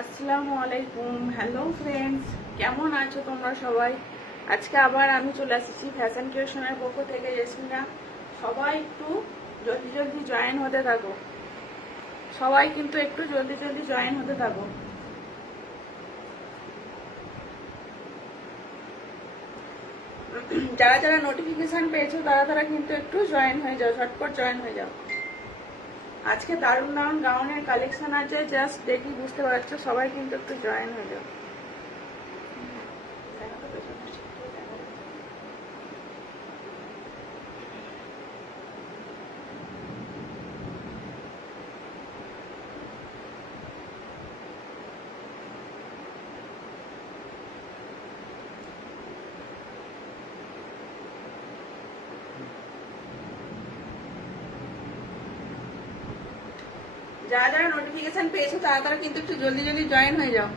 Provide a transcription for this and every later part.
আসসালামু আলাইকুম। Hello friends, কেমন আছো তোমরা সবাই? আজকে আবার আমি চলে এসেছি ফ্যাশন ক্রিয়েশনের পক্ষ থেকে জেসমিনা। সবাই একটু জলদি জলদি জয়েন হতে থাকো। সবাই কিন্তু একটু জলদি জলদি জয়েন হতে থাকো। যারা যারা নোটিফিকেশন পেয়েছো তারা তারা কিন্তু একটু জয়েন হয়ে যাও, ঝটপট জয়েন হয়ে যাও। আজকে দারুণ দারুণ গাউনের কালেকশন আছে, জাস্ট দেখি বুঝতে পারছো। সবাই কিন্তু একটু জয়েন হয়ে যাও। যারা যারা নোটিফিকেশন পেয়েছো তারা তারা কিন্তু একটু জলদি জলদি জয়েন হয়ে যাও।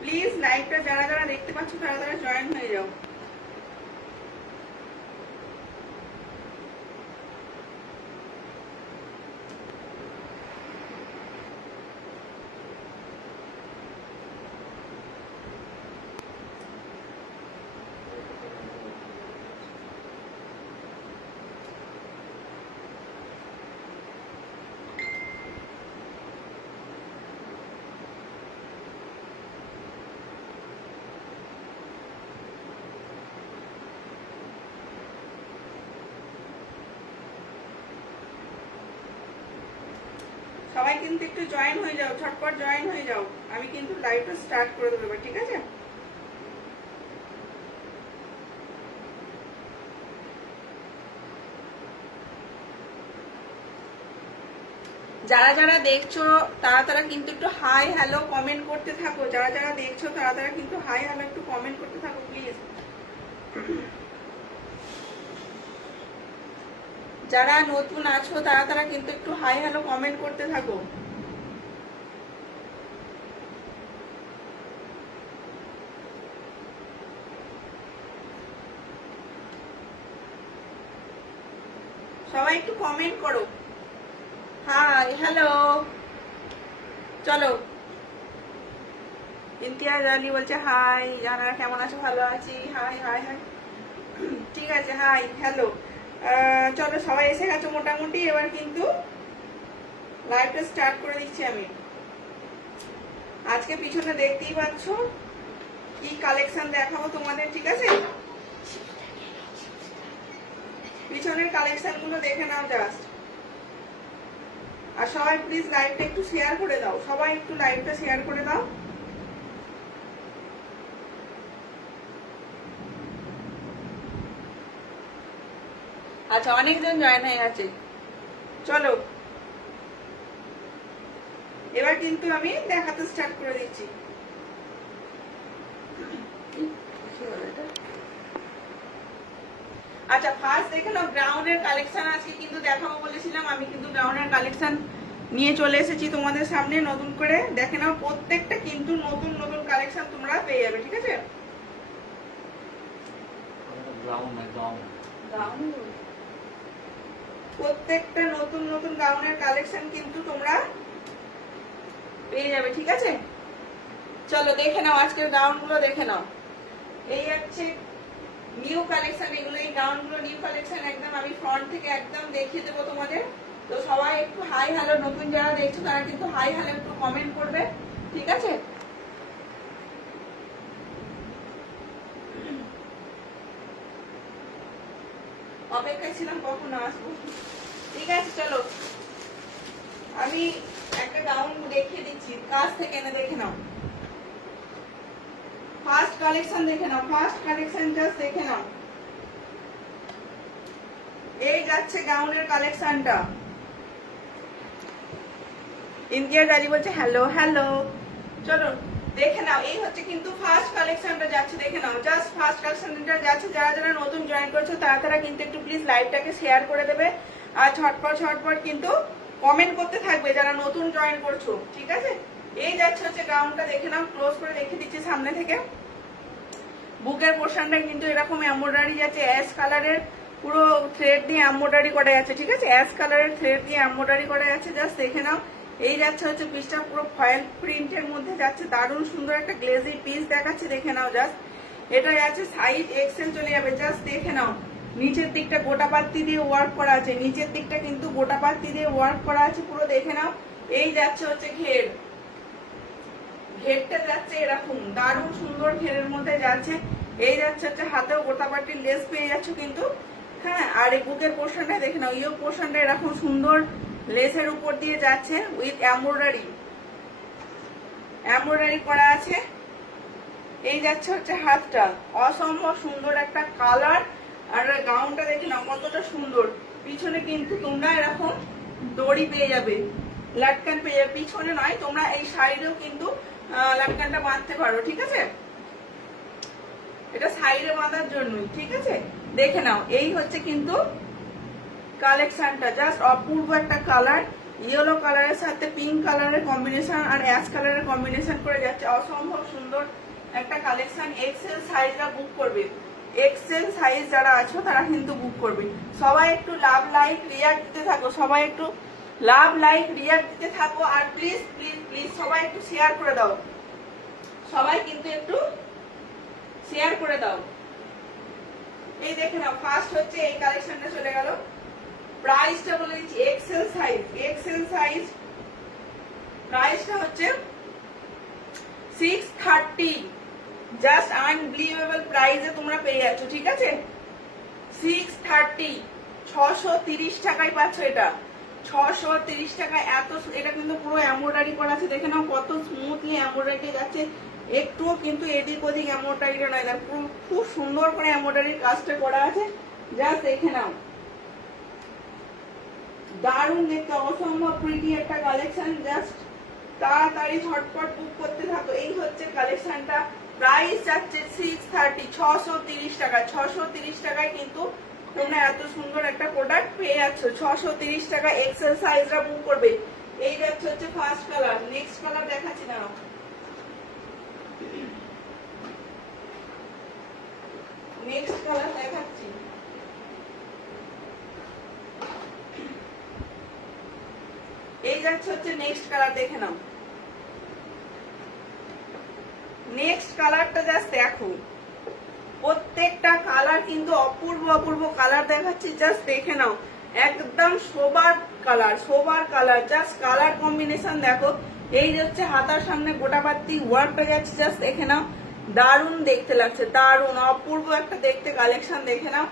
প্লিজ লাইভটা যারা যারা দেখতে পাচ্ছ তারা তারা জয়েন হয়ে যাও। সবাই কিন্তু একটু জয়েন হয়ে যাও, ঝটপট জয়েন হয়ে যাও। আমি কিন্তু লাইভটা স্টার্ট করে দেবো, ঠিক আছে? যারা যারা দেখছো তারা তারা কিন্তু একটু হাই হ্যালো কমেন্ট করতে থাকো। যারা যারা দেখছো তারা তারা কিন্তু হাই হ্যালো একটু কমেন্ট করতে থাকো প্লিজ। যারা নতুন আছো তারা তারা কিন্তু একটু হাই হ্যালো কমেন্ট করতে থাকো। সবাই একটু কমেন্ট করো। হাই হ্যালো, চলো। ইমতিয়াজ আলী বলছে হাই, জানারা কেমন আছো? ভালো আছি। হাই হাই হাই, ঠিক আছে। হাই হ্যালো, চলো সবাই এসে গেছো মোটামুটি। এবার কিন্তু লাইভটা স্টার্ট করে দিচ্ছি আমি। আজকে পিছনে দেখতেই পাচ্ছ কি কালেকশন দেখাবো তোমাদের, ঠিক আছে? পিছনের কালেকশন গুলো দেখে নাও জাস্ট। আর সবাই প্লিজ লাইভটা একটু শেয়ার করে দাও। সবাই একটু লাইভটা শেয়ার করে দাও। আচ্ছা, অনেকজন জয়েন হয়ে গেছে। চলো এবার কিন্তু আমি দেখাতে স্টার্ট করে দিচ্ছি। আচ্ছা, ফার্স্ট দেখে নাও গ্রাউন্ডের কালেকশন। আজকে কিন্তু দেখাবো বলেছিলাম, আমি কিন্তু গ্রাউন্ডের কালেকশন নিয়ে চলে এসেছি তোমাদের সামনে নতুন করে। দেখে নাও প্রত্যেকটা কিন্তু নতুন নতুন কালেকশন তোমরা পেয়ে যাবে, ঠিক আছে? প্রত্যেকটা নতুন নতুন গাউনের কালেকশন কিন্তু তোমরা পেয়ে যাবে, ঠিক আছে? চলো দেখে নাও আজকের গাউন গুলো, দেখে নাও। এই হচ্ছে নিউ কালেকশন, এগুলো এই গাউন গুলো নিউ কালেকশন। একদম আমি ফ্রন্ট থেকে একদম দেখিয়ে দেবো তোমাদের। তো সবাই একটু হাই হ্যালো, নতুন যারা দেখছো তারা কিন্তু হাই হ্যালো একটু কমেন্ট করবে, ঠিক আছে? অপেক্ষায় ছিলাম কখন আসবো। ঠিক আছে, চলো আমি একটা গাউন দেখিয়ে দিচ্ছি, কাছ থেকে এনে দেখে নাও। ফার্স্ট কালেকশন দেখে নাও, ফার্স্ট কালেকশন জাস্ট দেখে নাও। এই যাচ্ছে গাউনের কালেকশনটা। ইন্ডিয়ার রাজি বলছে হ্যালো হ্যালো। চলো দেখে নাও, এই হচ্ছে কিন্তু ফার্স্ট কালেকশনটা যাচ্ছে, দেখে নাও। জাস্ট ফার্স্ট কালেকশনটা যাচ্ছে। যারা যারা নতুন জয়েন করছো তারা তারা কিন্তু একটু প্লিজ লাইভটাকে শেয়ার করে দেবে। আর ঝটপট ঝটপট কিন্তু কমেন্ট করতে থাকবে যারা নতুন জয়েন করছো, ঠিক আছে? এই যাচ্ছে হচ্ছে গাউনটা, দেখে নাও, ক্লোজ করে দেখে দিচ্ছি সামনে থেকে। বুকের পোর্শনটা কিন্তু এরকম এমব্রয়ডারি যাচ্ছে, অ্যাশ কালারের পুরো থ্রেড দিয়ে এমব্রয়ডারি করা যাচ্ছে, ঠিক আছে? অ্যাশ কালারের থ্রেড দিয়ে এমব্রয়ডারি করা যাচ্ছে, জাস্ট দেখে নাও। এই যাচ্ছে হচ্ছে পিসটা পুরো ফয়েল প্রিন্টের মধ্যে যাচ্ছে, দারুণ সুন্দর একটা গ্লেজি পিস দেখাচ্ছে, দেখে নাও জাস্ট। এটা যাচ্ছে সাইজ এক্সেল চলে যাবে, জাস্ট দেখে নাও। নিচের দিকটা গোটা পাত্তি দিয়ে ওয়ার্ক করা আছে, নিচের দিকটা কিন্তু গোটা পাত্তি দিয়ে ওয়ার্ক করা আছে পুরো, দেখে নাও। এই যাচ্ছে হচ্ছে ঘের, ঘেরটা যাচ্ছে এরকম দারুণ সুন্দর ঘেরের মধ্যে যাচ্ছে। এই যাচ্ছে হচ্ছে হাতেও গোটা পাটির লেস পেয়ে যাচ্ছ কিন্তু, হ্যাঁ। আর এই বুকের পোর্শনটা দেখে নাও, ইয়ো পোর্শনটা এরকম সুন্দর লেসের উপর দিয়ে যাচ্ছে উইথ এমব্রয়ডারি, এমব্রয়ডারি করা আছে। এই যাচ্ছে হচ্ছে হাতটা, অসম্ভব সুন্দর একটা কালার। আর গাউনটা দেখে নাও কতটা সুন্দর। পিছনে কিন্তু তোমরা এরকম দড়ি পেয়ে যাবে, লাটকান পেয়ে যাবে, পিছনে নয়, তোমরা এই সাইডেও কিন্তু লাটকানটা বাঁধতে পারো, ঠিক আছে? এটা সাইডে বাঁধার জন্যই, ঠিক আছে? দেখে নাও, এই হচ্ছে কিন্তু কালেকশনটা, জাস্ট অপূর্ব একটা কালার। ইয়েলো কালারের সাথে পিঙ্ক কালারের কম্বিনেশন আর অ্যাশ কালারের কম্বিনেশন করে যাচ্ছে, অসম্ভব সুন্দর একটা কালেকশন। এক্সেল সাইজরা বুক করবে, এক্সেল সাইজ যারা আছো তারা কিন্তু বুক করবে। সবাই একটু লাভ লাইক রিয়াক্ট দিতে থাকো, সবাই একটু লাভ লাইক রিয়াক্ট দিতে থাকো। আর প্লিজ প্লিজ প্লিজ সবাই একটু শেয়ার করে দাও, সবাই কিন্তু একটু শেয়ার করে দাও। এই দেখে নাও, ফার্স্ট হচ্ছে এই কালেকশনটা চলে গেল। প্রাইসটা বলে দিচ্ছি, এক্সেল সাইজ, এক্সেল সাইজ প্রাইসটা হচ্ছে 630, জাস্ট আনবিলিভেবল প্রাইসে তোমরা পেয়ে যাচ্ছ, ঠিক আছে? 630, 630 টাকায় পাচ্ছ এটা, 630 টাকায়। এত এটা কিন্তু পুরো এমব্রয়ডারি করা আছে, দেখে নাও কত স্মুথলি এমব্রয়ডারি যাচ্ছে, একটুও কিন্তু এদিক ওদিক এমব্রয়ডারিটা নয়, পুরো খুব সুন্দর করে এমব্রয়ডারির কাজটা করা আছে, জাস্ট দেখে নাও। দারুণ দেখতে, অসম্ভব প্রিটি একটা কালেকশন, জাস্ট তাড়াতাড়ি ঝটপট বুক করতে থাকো। এই হচ্ছে কালেকশনটা, প্রাইস যাচ্ছে 630, 630 টাকা। 630 টাকায় কিন্তু তোমরা এত সুন্দর একটা প্রোডাক্ট পেয়ে যাচ্ছ, 630 টাকা। এক্সেল সাইজরা বুক করবে। এই যাচ্ছে হচ্ছে ফার্স্ট কালার, নেক্সট কালার দেখাচ্ছি না, নেক্সট কালার দেখাচ্ছি। এই যাচ্ছে হচ্ছে নেক্সট কালার, দেখে নাও। নেক্সট কালারটা জাস্ট দেখো, প্রত্যেকটা কালার কিন্তু অপূর্ব অপূর্ব কালার দেখাচ্ছি, জাস্ট দেখে নাও। একদম sober colour, sober colour, just colour combination দেখো। এই হচ্ছে হাতার সামনে গোটা পাত্তি ওয়ার্কটা যাচ্ছে, জাস্ট দেখে নাও। দারুণ দেখতে লাগছে, দারুণ অপূর্ব একটা দেখতে কালেকশন, দেখে নাও।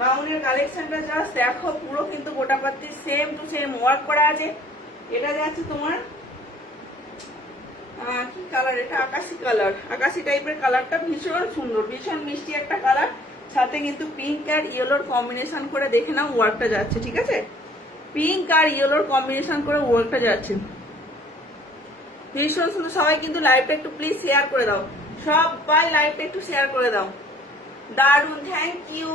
গাউনের কালেকশনটা জাস্ট দেখো, পুরো কিন্তু গোটা পাত্তি সেম টু সেম ওয়ার্ক করা আছে। এটা যাচ্ছে তোমার কি কালার, এটা আকাশি কালার, আকাশি টাইপের কালারটা ভীষণ সুন্দর, ভীষণ মিষ্টি একটা কালার। সাথে কিন্তু পিঙ্ক আর ইয়েলোর কম্বিনেশন করে দেখে নাও ওয়ার্কটা যাচ্ছে, ঠিক আছে? পিঙ্ক আর ইয়েলোর কম্বিনেশন করে ওয়ার্কটা যাচ্ছে, ভীষণ সুন্দর। সবাই কিন্তু লাইভটা একটু প্লিজ শেয়ার করে দাও, সবাই লাইভটা একটু শেয়ার করে দাও। দারুন, থ্যাংক ইউ।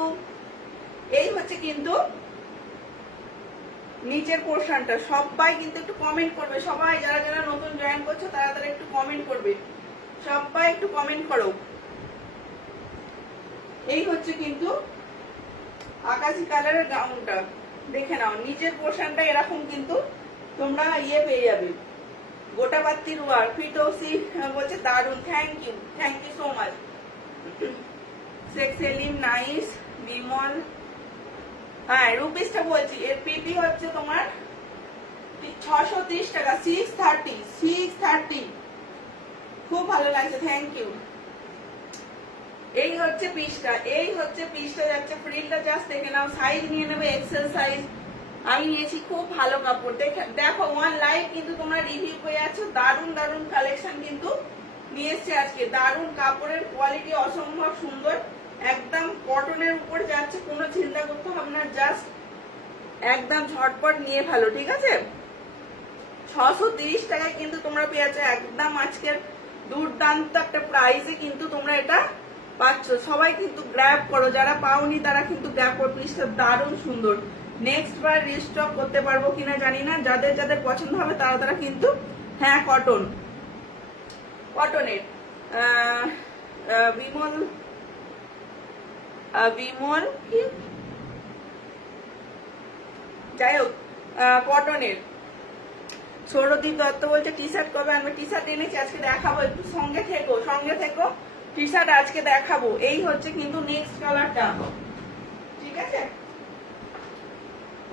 এই হচ্ছে কিন্তু নিচের পোর্শনটা, সবাই কিন্তু একটু কমেন্ট করবে, সবাই যারা যারা নতুন জয়েন করছো তারা তারা একটু কমেন্ট করবে, সবাই একটু কমেন্ট করো। এই হচ্ছে কিন্তু আকাশি কালারের গাউনটা, দেখে নাও। নিচের পোর্শনটা এরকম কিন্তু তোমরা ইয়ে পেয়ে যাবে, গোটা পাত্তির ওয়ার্ক। ফিটোসি বলছে দারুন, thank you so much. Sheikh Selim nice, Bimal, হ্যাঁ রুপিসটা বলছি, এর পিপি হচ্ছে তোমার 630 টাকা, 630, খুব ভালো লাগছে, থ্যাংক ইউ। এই হচ্ছে পিসটা, এই হচ্ছে পিসটা যাচ্ছে, ফ্রিলটা জাস্ট দেখে নাও। সাইজ নিয়ে নেবে এক্সেল সাইজ, আমি নিয়েছি, খুব ভালো কাপড়। দেখো ওয়ান লাইভ কিন্তু তোমরা রিভিউ পেয়ে যাচ্ছ। দারুন দারুন কালেকশন কিন্তু নিয়ে এসছে আজকে, দারুন কাপড়ের কোয়ালিটি অসম্ভব সুন্দর, একদম কটনের উপর যাচ্ছে, কোনো চিন্তা করতে হবে না, জাস্ট একদম ঝটপট নিয়ে ফেলো, ঠিক আছে? 630 টাকায় কিন্তু তোমরা পেয়ে যাচ্ছ, একদম আজকের দুর্দান্ত একটা প্রাইসে কিন্তু তোমরা এটা পাচ্ছ। সবাই কিন্তু গ্র্যাব করো, যারা পাওনি তারা কিন্তু গ্র্যাব করো, পিসটা দারুণ সুন্দর, নেক্সট বার রিস্টক করতে পারবো কিনা জানি না, যাদের যাদের পছন্দ হবে তারা তারা কিন্তু, হ্যাঁ কটনের বিমল বিমল কি যাই হোক কটনের। সৌরদীপ দত্ত বলছে টি শার্ট কবে আনবে? টি শার্ট এনেছি, আজকে দেখাবো, একটু সঙ্গে থেকো, টি শার্ট আজকে দেখাবো। এই হচ্ছে কিন্তু নেক্সট কালারটা, ঠিক আছে?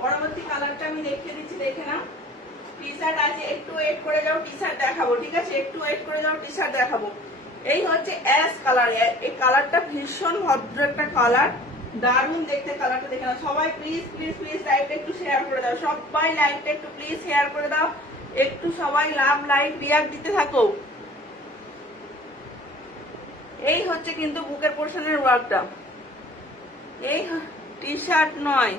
পরবর্তী কালারটা আমি দেখিয়ে দিচ্ছি, দেখে নাও। টি শার্ট আছে, একটু ওয়েট করে যাও, টি শার্ট দেখাবো, ঠিক আছে? একটু ওয়েট করে যাও, টি শার্ট দেখাবো। এই হচ্ছে অ্যাশ কালার, এই কালারটা ভীষণ ভদ্র একটা কালার, দারুণ দেখতে কালারটা, দেখে নাও। সবাই প্লিজ প্লিজ প্লিজ লাইভটা একটু শেয়ার করে দাও, সবাই লাইভটা একটু প্লিজ শেয়ার করে দাও, একটু সবাই লাভ লাইক রিয়াক্ট দিতে থাকো। এই হচ্ছে কিন্তু বুকের পোর্শনের ওয়ার্কটা, এই টি শার্ট নয়,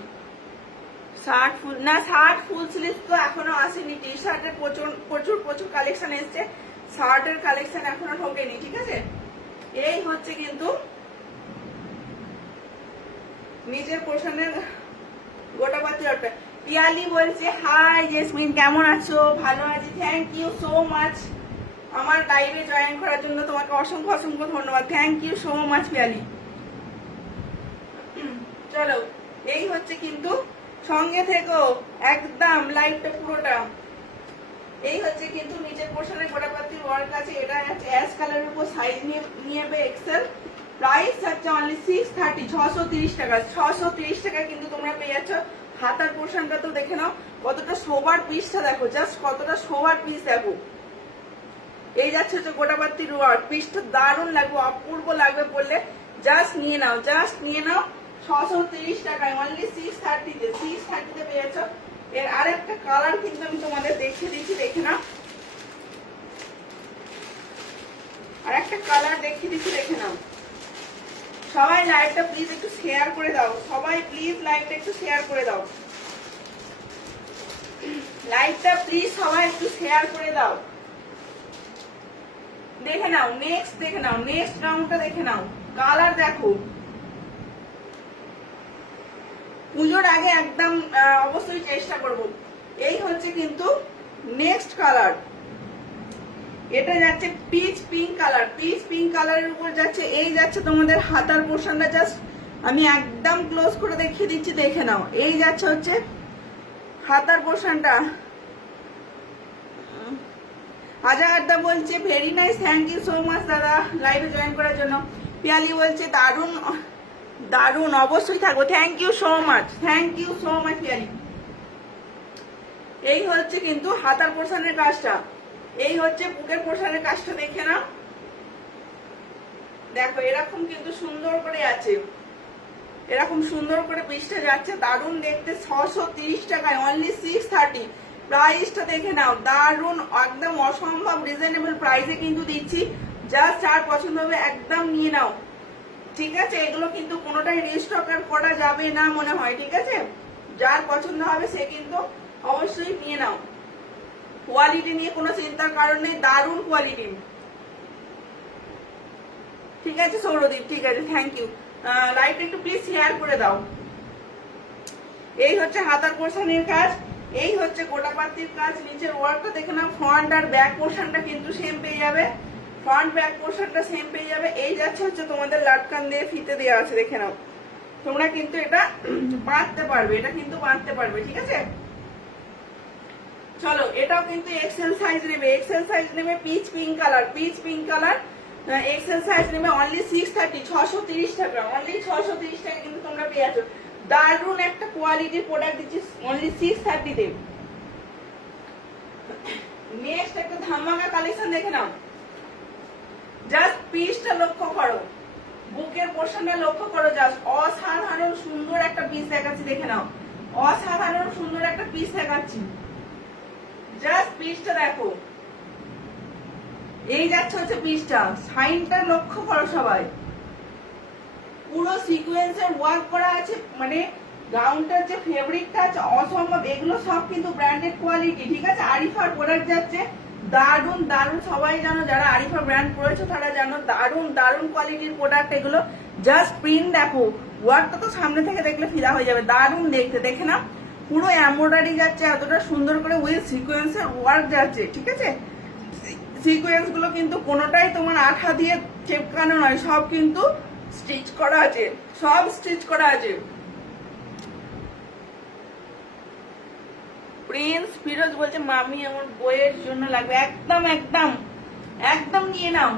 শার্ট ফুল না, শার্ট ফুল স্লিভ তো এখনো আসেনি। টি শার্টের প্রচুর প্রচুর প্রচুর কালেকশন এসছে, শার্টের কালেকশন এখনো ঢোকেনি, ঠিক আছে? এই হচ্ছে কিন্তু নিজের পোর্শনের গোটা পাত্রটা। পিয়ালি বলছে হাই জেসমিন, কেমন আছো? ভালো আছি, থ্যাংক ইউ সো মাচ আমার লাইভে জয়েন করার জন্য, তোমাকে অসংখ্য অসংখ্য ধন্যবাদ, thank you so much Piyali. চলো, এই হচ্ছে কিন্তু, সঙ্গে থেকো একদম লাইভটা পুরোটা। এই হচ্ছে কিন্তু নিচের পোর্শনের গোটা পাত্রির ওয়ার্ক আছে, এটা হচ্ছে অ্যাশ কালারের উপর, সাইজ নিয়ে এক্সেল, প্রাইস হচ্ছে অনলি 630, 630 টাকা, 630 টাকা কিন্তু তোমরা পেয়ে যাচ্ছ। হাতার পোর্শনটা তো দেখে নাও, কতটা সোবার পিসটা দেখো, জাস্ট কতটা সোবার পিস দেখো। এই যাচ্ছে হচ্ছে গোটা পাত্রির ওয়ার্ক, পিসটা দারুণ লাগবে, অপূর্ব লাগবে পড়লে। জাস্ট নিয়ে নাও 630 টাকায়, অনলি 630-তে, 630-তে পেয়ে যাচ্ছ। এর আরেকটা কালার কিন্তু আমি তোমাদের দেখিয়ে দিচ্ছি, দেখে নাও। আরেকটা কালার দেখিয়ে দিচ্ছি, দেখে নাও। সবাই লাইভটা প্লিজ একটু শেয়ার করে দাও, সবাই প্লিজ লাইভটা একটু শেয়ার করে দাও, লাইভটা প্লিজ সবাই একটু শেয়ার করে দাও। দেখে নাও নেক্সট, দেখে নাও নেক্সট গাউনটা, দেখে নাও কালার দেখো। পুজোর আগে একদম অবশ্যই চেষ্টা করব। এই হচ্ছে কিন্তু নেক্সট কালার, এটা যাচ্ছে pitch pink colour, pitch pink কালারের উপর যাচ্ছে। এই যাচ্ছে তোমাদের হাতার পোর্শনটা, জাস্ট আমি একদম ক্লোজ করে দেখিয়ে দিচ্ছি, দেখে নাও। এই যাচ্ছে হচ্ছে হাতার পোর্শনটা। আজাদা বলছে very nice, thank you so much দাদা লাইভে জয়েন করার জন্য। পিয়ালি বলছে দারুণ দারুণ, অবশ্যই থাকবো, thank you so much, thank you so much Piyali. এই হচ্ছে কিন্তু হাতার পোর্শনের কাজটা, এই হচ্ছে বুকের পোর্শনের কাজটা, দেখে নাও। দেখো এরকম কিন্তু সুন্দর করে আছে, এরকম সুন্দর করে পিসটা যাচ্ছে, দারুণ দেখতে। 630 টাকায়, অনলি 630। প্রাইসটা দেখে নাও, দারুণ একদম অসম্ভব রিজনেবল প্রাইসে কিন্তু দিচ্ছি। জাস্ট আর পছন্দ হবে একদম নিয়ে নাও, ঠিক আছে? এগুলো কিন্তু কোনোটাই রিস্টক আর করা যাবে না মনে হয়, ঠিক আছে? যার পছন্দ হবে সে কিন্তু অবশ্যই নিয়ে নাও। কোয়ালিটি নিয়ে কোনো চিন্তার কারণ নেই, দারুণ কোয়ালিটি, ঠিক আছে সৌরদীপ? ঠিক আছে, থ্যাংক ইউ। লাইভটা একটু প্লিজ শেয়ার করে দাও। এই হচ্ছে হাতার পোর্শনের কাজ, এই হচ্ছে গোটা পাত্রির কাজ। নিচের ওয়ার্কটা দেখে নাও, ফ্রন্ট আর ব্যাক পোর্শনটা কিন্তু সেম পেয়ে যাবে, ফ্রন্ট ব্যাক পোর্শনটা সেম পেয়ে যাবে। এই যাচ্ছে হচ্ছে তোমাদের লাটকান দিয়ে ফিতে দেওয়া আছে, দেখে নাও। তোমরা কিন্তু এটা বাঁধতে পারবে, এটা কিন্তু বাঁধতে পারবে, ঠিক আছে? চলো, এটাও কিন্তু এক্সেল সাইজ নেবে, এক্সেল সাইজ নেবে, pitch pink colour, pitch pink colour, XL size নেবে অনলি 630, 630 টাকা, অনলি 630 টাকা কিন্তু তোমরা পেয়ে যাচ্ছ। দারুণ একটা কোয়ালিটির প্রোডাক্ট দিচ্ছি অনলি 630-তে। নেক্সট একটা ধামাকা কালেকশন দেখে নাও, জাস্ট পিসটা লক্ষ্য করো, বুকের পোর্শনটা লক্ষ্য করো, জাস্ট অসাধারণ সুন্দর একটা পিস দেখাচ্ছি, দেখে নাও। অসাধারণ সুন্দর একটা পিস দেখাচ্ছি, জাস্ট পিসটা দেখো। এই যাচ্ছে হচ্ছে পিসটা, সাইনটা লক্ষ্য করো সবাই, পুরো সিকোয়েন্সের ওয়ার্ক করা আছে, মানে গাউনটার যে ফেব্রিকটা আছে অসম্ভব। এগুলো সব কিন্তু ব্র্যান্ডেড কোয়ালিটি, ঠিক আছে? আরিফার প্রোডাক্ট যাচ্ছে, দারুণ দারুণ, সবাই জানো, যারা আরিফা ব্র্যান্ড করেছো তারা জানো, দারুণ দারুণ কোয়ালিটির প্রোডাক্ট এগুলো। জাস্ট প্রিন্ট দেখো, ওয়ার্কটা তো সামনে থেকে দেখলে ফিদা হয়ে যাবে, দারুণ দেখতে। দেখে না, পুরো এমব্রয়ডারি যাচ্ছে, এতটা সুন্দর করে উইথ সিকোয়েন্সের ওয়ার্ক যাচ্ছে, ঠিক আছে। সিকোয়েন্স গুলো কিন্তু কোনোটাই তোমার আঠা দিয়ে চেপকানো নয়, সব কিন্তু স্টিচ করা আছে, সব স্টিচ করা আছে। প্রিন্স ফিরোজ বলছে মামি আমার বইয়ের জন্য লাগবে, একদম একদম একদম নিয়ে নাও।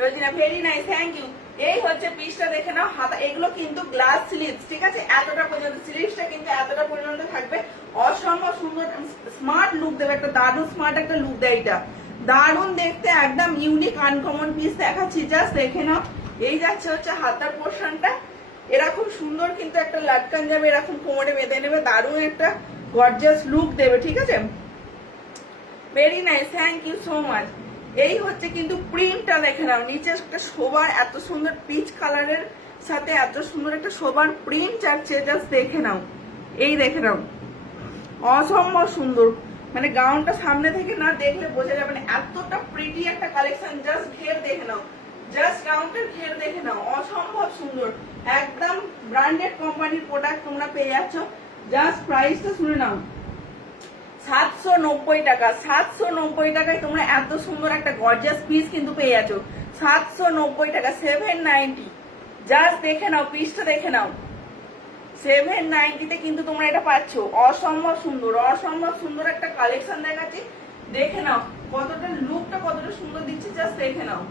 Rozina very nice, thank you. এই হচ্ছে পিসটা, দেখে নাও হাতা, এগুলো কিন্তু গ্লাস স্লিভস, ঠিক আছে। এতটা পর্যন্ত স্লিভসটা কিন্তু এতটা পর্যন্ত থাকবে, অসম্ভব সুন্দর স্মার্ট লুক দেবে, একটা দারুণ স্মার্ট একটা লুক দেয় এটা, দারুণ দেখতে, একদম ইউনিক আনকমন পিস দেখাচ্ছি, জাস্ট দেখে নাও। এই যাচ্ছে হচ্ছে হাতার পোর্শনটা, এরকম সুন্দর কিন্তু একটা লাটকান যাবে, এরকম কোমরে বেঁধে নেবে, দারুণ একটা গর্জিয়াস লুক দেবে, ঠিক আছে। Very nice, thank you so much. এই হচ্ছে কিন্তু প্রিন্টটা, দেখে নাও, নিচে একটা শোবার, এত সুন্দর পিচ কালারের সাথে এত সুন্দর একটা শোবার প্রিন্ট যাচ্ছে, জাস্ট দেখে নাও। এই দেখে নাও, অসম্ভব সুন্দর, মানে গাউনটা সামনে থেকে না দেখলে বোঝা যাবে না, এতটা প্রিটি একটা কালেকশন। জাস্ট ঘের দেখে নাও, জাস্ট গাউনটার ঘের দেখে নাও, অসম্ভব সুন্দর, একদম ব্র্যান্ডেড কোম্পানির প্রোডাক্ট তোমরা পেয়ে যাচ্ছ। জাস্ট প্রাইসটা শুনে নাও, 790 টাকা। 790 টাকায় তোমরা এত সুন্দর একটা গর্জিয়াস পিস কিন্তু পেয়ে যাচ্ছ, 790 টাকা, 790। জাস্ট দেখে নাও, পিসটা দেখে নাও, 790 কিন্তু তোমরা এটা পাচ্ছ, অসম্ভব সুন্দর, অসম্ভব সুন্দর একটা কালেকশন দেখাচ্ছি, দেখে নাও কতটা লুকটা কতটা সুন্দর দিচ্ছে, জাস্ট দেখে নাও।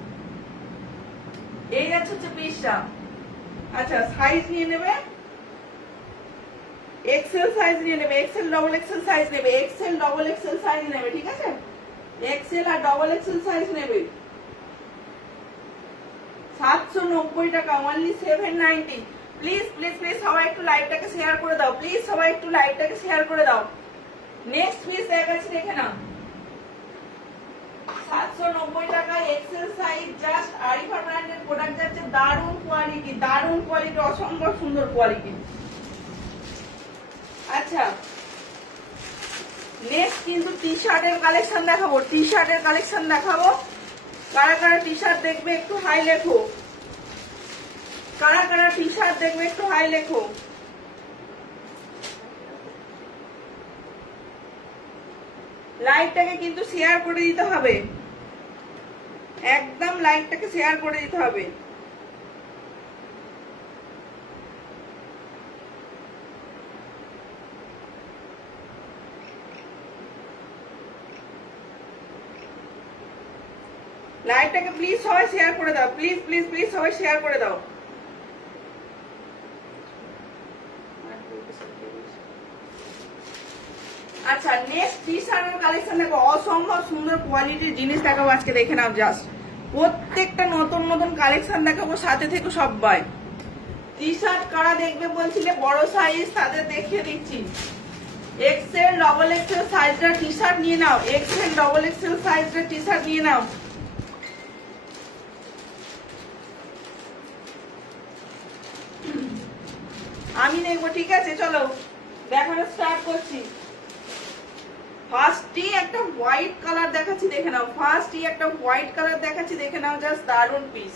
এই যাচ্ছে হচ্ছে পিসটা। আচ্ছা, সাইজ নিয়ে নেবে, এক্সেল সাইজ নিয়ে নেবে, এক্সেল ডবল এক্সেল সাইজ নেবে, এক্সেল ডবল এক্সেল সাইজ নেবে, ঠিক আছে। এক্সেল আর ডবল এক্সেল সাইজ নেবে, 790 টাকা, অনলি 790। প্লিজ প্লিজ প্লিজ সবাই একটু লাইভটাকে শেয়ার করে দাও, প্লিজ সবাই একটু লাইভটাকে শেয়ার করে দাও। নেক্সট পিস দেখাচ্ছি, দেখে নাও, 790 টাকা, এক্সেল সাইজ, জাস্ট আরিফা ব্র্যান্ডের প্রোডাক্ট যাচ্ছে, দারুণ কোয়ালিটি, দারুণ কোয়ালিটি, অসম্ভব সুন্দর কোয়ালিটি। আচ্ছা, নেক্সট কিন্তু টি শার্টের কালেকশন দেখাবো, টি শার্টের কালেকশন দেখাবো। কারা কারা টি শার্ট দেখবে একটু হাই লেখো, কারা কারা টি শার্ট দেখবে একটু হাই লেখো। লাইভটাকে কিন্তু শেয়ার করে দিতে হবে, একদম লাইভটাকে শেয়ার করে দিতে হবে। লাইভটাকে প্লিজ সবাই শেয়ার করে দাও, প্লিজ প্লিজ প্লিজ সবাই শেয়ার করে দাও। আচ্ছা, নেক্সট টি শার্টের কালেকশন দেখো, অসম্ভব সুন্দর কোয়ালিটির জিনিস দেখাবো আজকে, দেখে নাও। জাস্ট প্রত্যেকটা নতুন নতুন কালেকশন দেখাবো, সাথে থেকে সবাই। টি শার্ট কারা দেখবে বলছিলে, বড় সাইজ, তাদের দেখিয়ে দিচ্ছি। এক্সেল ডবল এক্সেল সাইজের টি শার্ট নিয়ে নাও, এক্সেল ডবল এক্সেল সাইজের টি শার্ট নিয়ে নাও। আমি দেখবো, ঠিক আছে, চলো দেখানো স্টার্ট করছি। ফার্স্টই একটা হোয়াইট কালার দেখাচ্ছি, দেখে নাও, ফার্স্টই একটা হোয়াইট কালার দেখাচ্ছি, দেখে নাও, জাস্ট দারুন পিস,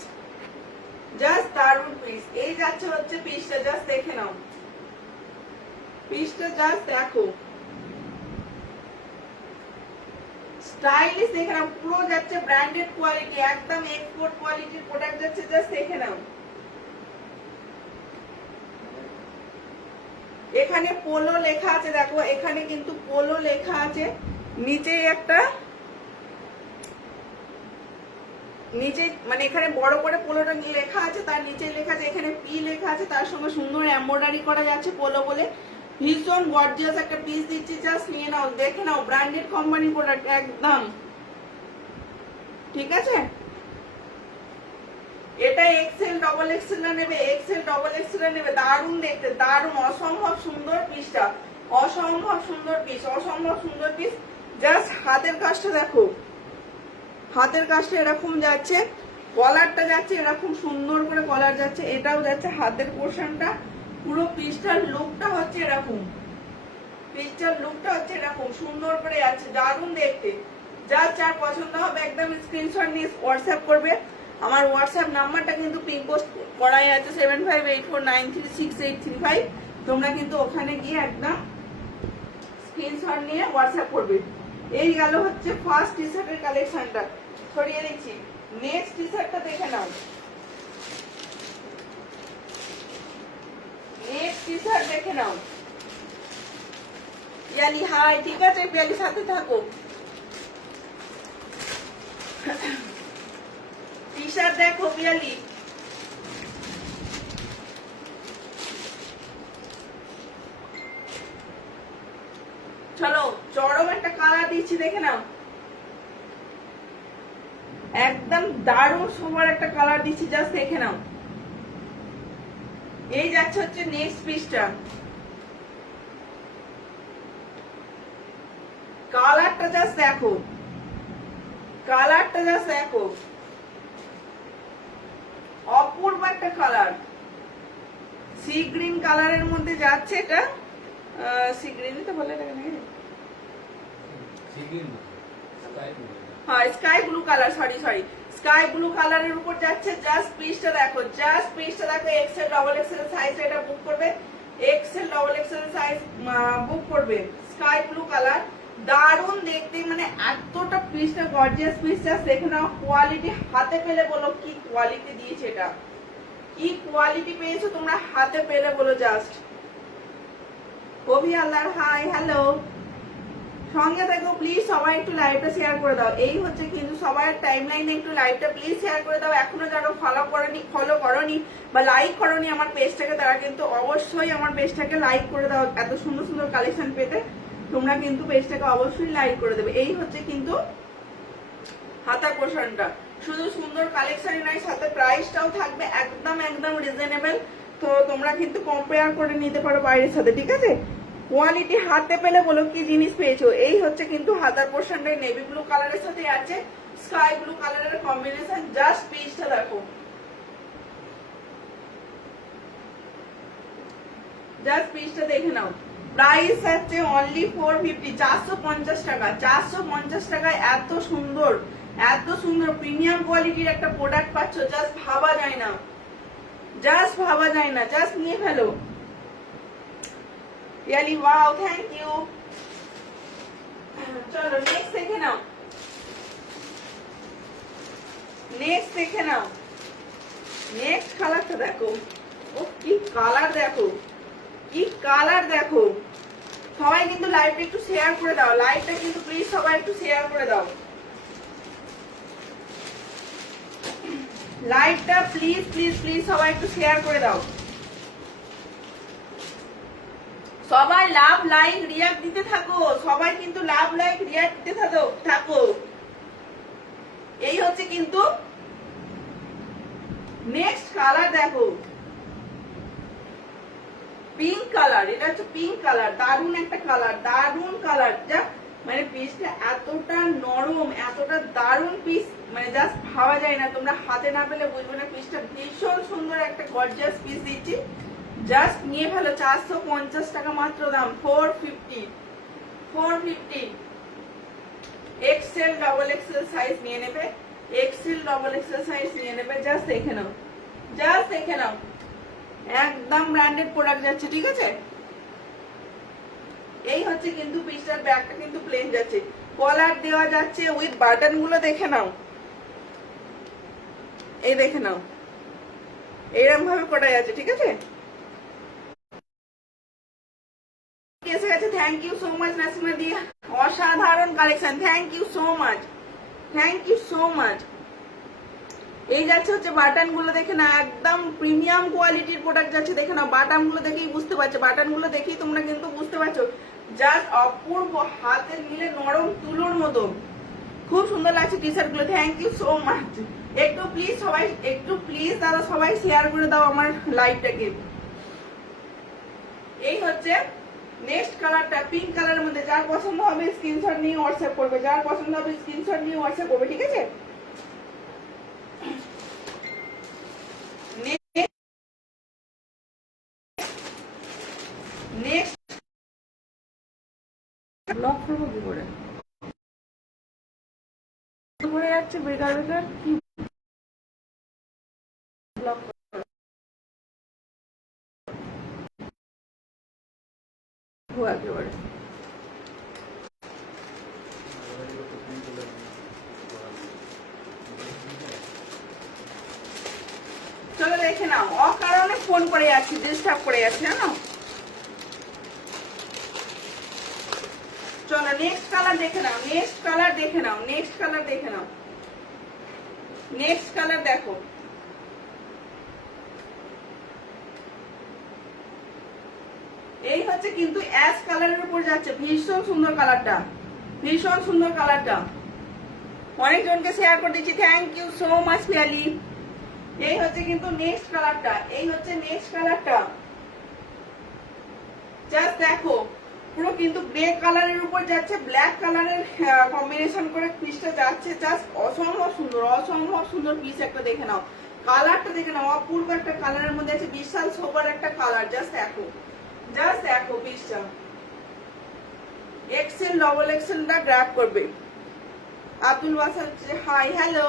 জাস্ট দারুন পিস। এই যাচ্ছে হচ্ছে পিসটা, জাস্ট দেখে নাও, পিসটা জাস্ট দেখো, স্টাইলিশ, দেখে নাও, পুরো যাচ্ছে ব্র্যান্ডেড কোয়ালিটি, একদম এক্সপোর্ট কোয়ালিটির প্রোডাক্ট যাচ্ছে, জাস্ট দেখে নাও। এখানে পোলো লেখা আছে, দেখো এখানে কিন্তু পোলো লেখা আছে, নিচে একটা, নিচে মানে এখানে বড় করে পোলোটা লেখা আছে, তার নিচে লেখা আছে, এখানে পি লেখা আছে, তার সঙ্গে সুন্দর এমব্রয়ডারি করা যাচ্ছে পোলো বলে, ভীষণ গর্জিয়াস একটা পিস দিচ্ছি, জাস্ট নিয়ে নাও, দেখে নাও, ব্র্যান্ডেড কোম্পানি প্রোডাক্ট একদম, ঠিক আছে। এটা এক্সেল ডবল এক্সেল নেবে, এক্সেল ডবল এক্সেল নেবে, দারুণ দেখতে, দারুণ, অসম্ভব সুন্দর পিসটা, অসম্ভব সুন্দর পিস, অসম্ভব সুন্দর পিস। জাস্ট হাতের কাজটা দেখো, হাতের কাজটা এরকম যাচ্ছে, কলারটা যাচ্ছে এরকম সুন্দর করে কলার যাচ্ছে, এটাও যাচ্ছে হাতের পোর্শনটা, পুরো পিসটার লুকটা হচ্ছে এরকম, পিসটার লুকটা হচ্ছে এরকম সুন্দর করে যাচ্ছে, দারুণ দেখতে। যার যার পছন্দ হবে একদম স্ক্রিনশট নিয়ে হোয়াটসঅ্যাপ করবে, আমার হোয়াটসঅ্যাপ নাম্বারটা কিন্তু পিন পোস্ট করাই আছে 7584936835। তোমরা কিন্তু ওখানে গিয়ে একদম স্ক্রিনশট নিয়ে হোয়াটসঅ্যাপ করবে। এই গেল হচ্ছে ফার্স্ট টি শার্টের কালেকশনটা, সরিয়ে দিচ্ছি। নেক্সট টি শার্টটা দেখে নাও। নেক্সট টি শার্ট দেখে নাও। পিয়ালি হাই, ঠিক আছে পিয়ালি সাথে থাকো। টি শার্ট দেখো পিয়ালি, চলো চরম একটা কালার দিচ্ছি দেখে নাও, একদম দারুণ সুন্দর একটা কালার দিচ্ছি, জাস্ট দেখে নাও। এই যাচ্ছে হচ্ছে নেক্সট পিসটা, কালারটা জাস্ট দেখো, কালারটা জাস্ট দেখো, অপূর্ব একটা কালার। সি গ্রিন কালারের মধ্যে যাচ্ছে এটা, সি গ্রিন তো বলে লাগে নাকি, হ্যাঁ sky blue colour, sorry sky blue কালারের উপর যাচ্ছে। জাস্ট পিসটা দেখো, জাস্ট পিসটা দেখো। এক্সেল ডবল এক্সেল সাইজ এটা বুক করবে, এক্সেল ডবল এক্সেল সাইজ বুক করবে। স্কাই ব্লু কালার, দারুণ দেখতে, মানে এতটা পিসটা গর্জিয়াস পিস। জাস্ট দেখে নাও কোয়ালিটি, হাতে পেলে বলো কি কোয়ালিটি দিয়েছে, এটা কি কোয়ালিটি পেয়েছো তোমরা হাতে পেলে বলো জাস্ট। কবি আল্লাহর হাই, হ্যালো, সঙ্গে থাকো প্লিজ। সবাই একটু লাইভটা শেয়ার করে দাও। এই হচ্ছে কিন্তু সবাই টাইমলাইনে একটু লাইভটা প্লিজ শেয়ার করে দাও। এখনো যারা ফলো করনি বা লাইক করনি আমার পেজটাকে, তারা কিন্তু অবশ্যই আমার পেজটাকে লাইক করে দাও। এত সুন্দর সুন্দর কালেকশন পেতে তোমরা কিন্তু পেজটাকে অবশ্যই লাইক করে দেবে। এই হচ্ছে কিন্তু হাতার পোর্শনটা, শুধু সুন্দর কালেকশনই নয়, সাথে প্রাইসটাও থাকবে একদম একদম রিজনেবল। তো তোমরা কিন্তু কম্পেয়ার করে নিতে পারো বাইরের সাথে, ঠিক আছে। কোয়ালিটি হাতে পেলে বলো কি জিনিস পেয়েছো। এই হচ্ছে কিন্তু হাতার পোর্শনটা নেভি ব্লু কালারের সাথে আছে স্কাই ব্লু কালারের কম্বিনেশন। জাস্ট পিসটা দেখো, জাস্ট পিসটা দেখে নাও। প্রাইস হচ্ছে অনলি 450, 450 টাকা। 450 টাকায় এত সুন্দর প্রিমিয়াম কোয়ালিটির একটা প্রোডাক্ট পাচ্ছ, জাস্ট ভাবা যায় না, জাস্ট ভাবা যায় না। জাস্ট নিয়ে ফেলো। Really wow, thank you. চলো নেক্সট দেখে নাও, নেক্সট দেখে নাও। নেক্সট কালারটা দেখো, ও কি কালার দেখো, কি কালার দেখো। সবাই কিন্তু লাইভটা একটু শেয়ার করে দাও, লাইভটা কিন্তু প্লিজ সবাই একটু শেয়ার করে দাও, লাইভটা প্লিজ প্লিজ প্লিজ সবাই একটু শেয়ার করে দাও। সবাই লাভ লাইক রিয়াক্ট দিতে থাকো, সবাই কিন্তু লাভ লাইক রিয়াক্ট দিতে থাকো। এই হচ্ছে কিন্তু নেক্সট কালার দেখো, পিঙ্ক কালার। এটা হচ্ছে পিঙ্ক কালার, দারুণ একটা কালার, দারুণ কালার। যা মানে পিসটা এতটা নরম, এতটা দারুণ পিস, মানে জাস্ট ভাবা যায় না। তোমরা হাতে না পেলে বুঝবে না। পিসটা ভীষণ সুন্দর একটা গর্জিয়াস পিস দিচ্ছি, জাস্ট নিয়ে ফেলো। 450 টাকা মাত্র দাম, 450 এক্সেল ডবল এক্সেল সাইজ নিয়ে নেবে, এক্সেল ডবল এক্সেল সাইজ নিয়ে নেবে। জাস্ট দেখে নাও, জাস্ট দেখে নাও, একদম ব্র্যান্ডেড প্রোডাক্ট যাচ্ছে, ঠিক আছে। এই হচ্ছে কিন্তু পিসটার ব্যাগটা কিন্তু প্লেন যাচ্ছে, কলার দেওয়া যাচ্ছে উইথ বাটন গুলো দেখে নাও, এই দেখে নাও এইরকম ভাবে করা যাচ্ছে, ঠিক আছে। এসে গেছে, thank you so much Nasima di, অসাধারণ collection, thank you so much, thank you so much. এই যাচ্ছে হচ্ছে বাটন গুলো দেখে না, একদম প্রিমিয়াম কোয়ালিটির প্রোডাক্ট যাচ্ছে, দেখে নাও। বাটন গুলো দেখেই বুঝতে পারছো, বাটন গুলো দেখেই তোমরা কিন্তু বুঝতে পারছো, জাস্ট অপূর্ব, হাতের মিলে নরম তুলোর মতো, খুব সুন্দর লাগছে টি শার্ট গুলো। Thank you so much. একটু প্লিজ সবাই, একটু প্লিজ দাদা সবাই শেয়ার করে দাও আমার লাইভটাকে। এই হচ্ছে নেক্সট কালারটা, পিঙ্ক কালারের মধ্যে। যার পছন্দ হবে স্ক্রিনশট নিয়ে হোয়াটসঅ্যাপ করবে, যার পছন্দ হবে স্ক্রিনশট নিয়ে হোয়াটসঅ্যাপ করবে, ঠিক আছে। নেক্সট ব্লক করবো কি করে যাচ্ছে বেকার বেকার কি দেখে নাও, অকারণে ফোন করে যাচ্ছি, ডিস্টার্ব করে যাচ্ছে জানো। চলো নেক্সট কালার দেখে নাও, নেক্সট কালার দেখে নাও, নেক্সট কালার দেখে নাও, নেক্সট কালার দেখো। এই হচ্ছে কিন্তু অ্যাশ কালারের উপর যাচ্ছে, ভীষণ সুন্দর কালারটা, ভীষণ সুন্দর কালারটা। অনেকজনকে শেয়ার করে দিচ্ছি, thank you so much Piyali. এই হচ্ছে কিন্তু নেক্সট কালারটা, এই হচ্ছে নেক্সট কালারটা। জাস্ট দেখো পুরো কিন্তু গ্রে কালারের উপর যাচ্ছে, ব্ল্যাক কালারের কম্বিনেশন করে পিসটা যাচ্ছে, জাস্ট অসম্ভব সুন্দর, অসম্ভব সুন্দর পিস একটা দেখে নাও। কালারটা দেখে নাও, অপূর্ব একটা কালারের মধ্যে আছে, বিশাল সোবার একটা কালার। জাস্ট দেখো, জাস্ট দেখো পিসটা। এক্সেল ডবল এক্সেলটা গ্র্যাব করবে। আব্দুল বাসার হাই, হ্যালো,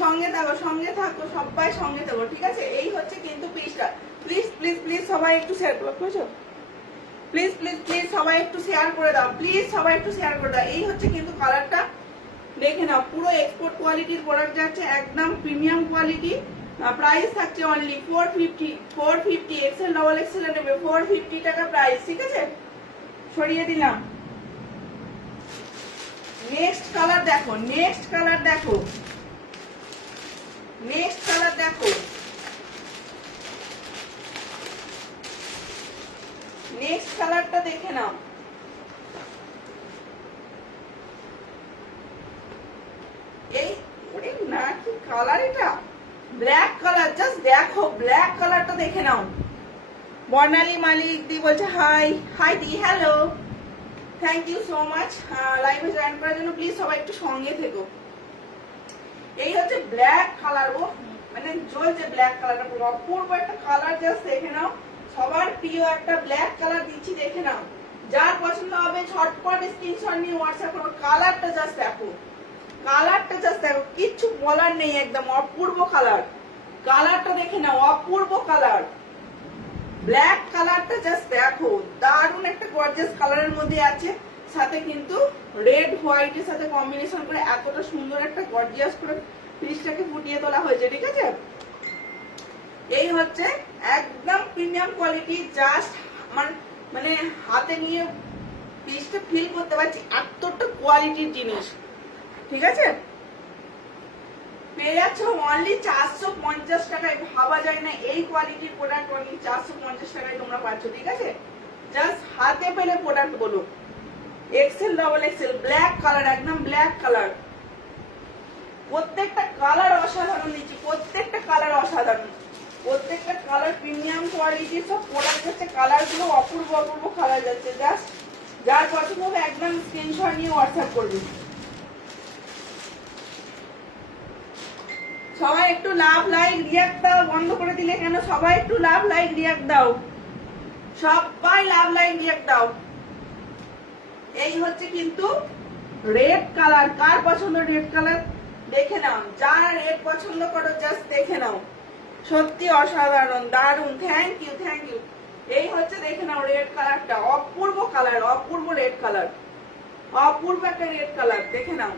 সঙ্গে থাকো, সঙ্গে থাকো, সবাই সঙ্গে থাকো, ঠিক আছে। এই হচ্ছে কিন্তু পিসটা। প্লিজ প্লিজ প্লিজ সবাই একটু শেয়ার করো, বুঝছো? প্লিজ প্লিজ প্লিজ সবাই একটু শেয়ার করে দাও, প্লিজ সবাই একটু শেয়ার করে দাও। এই হচ্ছে কিন্তু কালারটা দেখে নাও, পুরো এক্সপোর্ট কোয়ালিটির প্রোডাক্ট যাচ্ছে, একদম প্রিমিয়াম কোয়ালিটি। প্রাইস থাকছে অনলি 450 এক্সেল ডবল এক্সেল নেবে 450 টাকা প্রাইস, ঠিক আছে। সরিয়ে দিলাম। নেক্সট কালার দেখো, নেক্সট কালার দেখো, নেক্সট কালার দেখো, নেক্সট কালারটা দেখে নাও। এই ওরে না, কি কালার এটা, ব্ল্যাক কালার। জাস্ট দেখো ব্ল্যাক কালারটা দেখে নাও। বর্ণালী মালিক দি বলছে হাই, হাই দি, hello, thank you so much লাইভে জয়েন করার জন্য। প্লিজ সবাই একটু সঙ্গে থেকো। এই হচ্ছে ব্ল্যাক কালার, ও মানে জ্বলছে ব্ল্যাক কালারটা, পুরো অপূর্ব একটা কালার। জাস্ট দেখে নাও, সবার প্রিয় একটা ব্ল্যাক কালার দিচ্ছি, দেখে নাও। যার পছন্দ হবে ঝটপট স্ক্রিনশট নিয়ে হোয়াটসঅ্যাপ করো। কালারটা জাস্ট দেখো, কালারটা জাস্ট দেখো, কিচ্ছু বলার নেই, একদম অপূর্ব কালার। কালারটা দেখে নাও, অপূর্ব কালার, ব্ল্যাক কালারটা জাস্ট দেখো, দারুণ একটা গর্জিয়াস কালারের মধ্যে আছে, সাথে কিন্তু রেড হোয়াইটের সাথে কম্বিনেশন করে এতটা সুন্দর একটা গর্জিয়াস করে পিসটাকে ফুটিয়ে তোলা হয়েছে, ঠিক আছে। এই হচ্ছে একদম প্রিমিয়াম কোয়ালিটি। জাস্ট আমার মানে হাতে নিয়ে পিসটা ফিল করতে পারছি, এতটা কোয়ালিটির জিনিস, ঠিক আছে। পেয়ে যাচ্ছ অনলি 450 টাকায়। ভাবা যায় না এই কোয়ালিটির প্রোডাক্ট অনলি 450 টাকায় তোমরা পাচ্ছ, ঠিক আছে। জাস্ট হাতে পেলে প্রোডাক্ট বলো। Excel double Excel, black colour, একদম ব্ল্যাক কালার। প্রত্যেকটা কালার অসাধারণ দিচ্ছি, প্রত্যেকটা কালার অসাধারণ, প্রত্যেকটা কালার প্রিমিয়াম কোয়ালিটির সব প্রোডাক্ট হচ্ছে। কালার গুলো অপূর্ব অপূর্ব কালার যাচ্ছে। জাস্ট যার পছন্দ হবে একদম স্ক্রিনশট নিয়ে হোয়াটসঅ্যাপ করবে। সবাই একটু লাভ লাইক রিয়াক্ট দাও, বন্ধ করে দিলে কেন? সবাই একটু লাভ লাইক রিয়াক্ট দাও, সবাই লাভ লাইক রিয়াক্ট দাও। এই হচ্ছে কিন্তু রেড কালার। কার পছন্দ রেড কালার দেখে নাও, যারা রেড পছন্দ করো জাস্ট দেখে নাও, সত্যি অসাধারণ, দারুণ। Thank you, thank you. এই হচ্ছে দেখে নাও রেড কালারটা, অপূর্ব কালার, অপূর্ব রেড কালার, অপূর্ব একটা রেড কালার, দেখে নাও।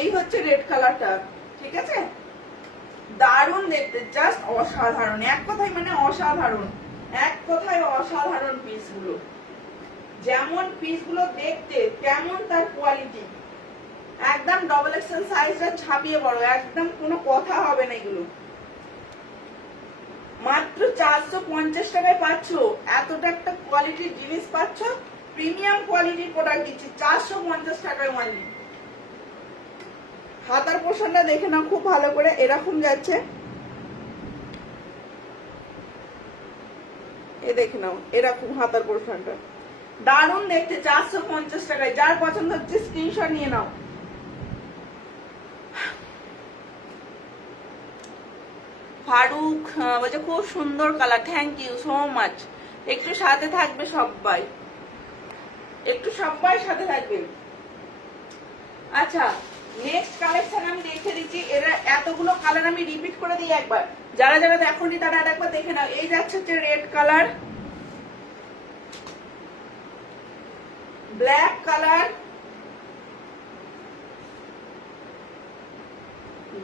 এই হচ্ছে রেড কালারটা, ঠিক আছে। দারুণ দেখতে, জাস্ট অসাধারণ, এক কথায় মানে অসাধারণ, এক কথায় অসাধারণ পিসগুলো। যেমন পিসগুলো দেখতে তেমন তার কোয়ালিটি। একদম ডবল এক্সেল সাইজটা ছাপিয়ে বড়, একদম কোনো কথা হবে না। এগুলো মাত্র 450 টাকায় পাচ্ছ, এতটা একটা কোয়ালিটির জিনিস পাচ্ছ, প্রিমিয়াম কোয়ালিটির প্রোডাক্ট দিচ্ছি 450 টাকায় অনলি। হাতার পোর্শনটা দেখে নাও খুব ভালো করে, এরকম যাচ্ছে, এ দেখে নাও এরকম হাতার পোর্শনটা, দারুণ দেখতে। 450 টাকায়, যার পছন্দ হচ্ছে স্ক্রিনশট নিয়ে নাও। ফারুক বলছে খুব সুন্দর colour, thank you so much. একটু সাথে থাকবে সবাই, একটু সবাই সাথে থাকবে। আচ্ছা নেক্সট কালেকশন আমি দেখে দিচ্ছি। এরা এতগুলো কালার আমি রিপিট করে দিই একবার, যারা যারা দেখোনি তারা একবার দেখে নাও। এই যাচ্ছে হচ্ছে red colour, black colour,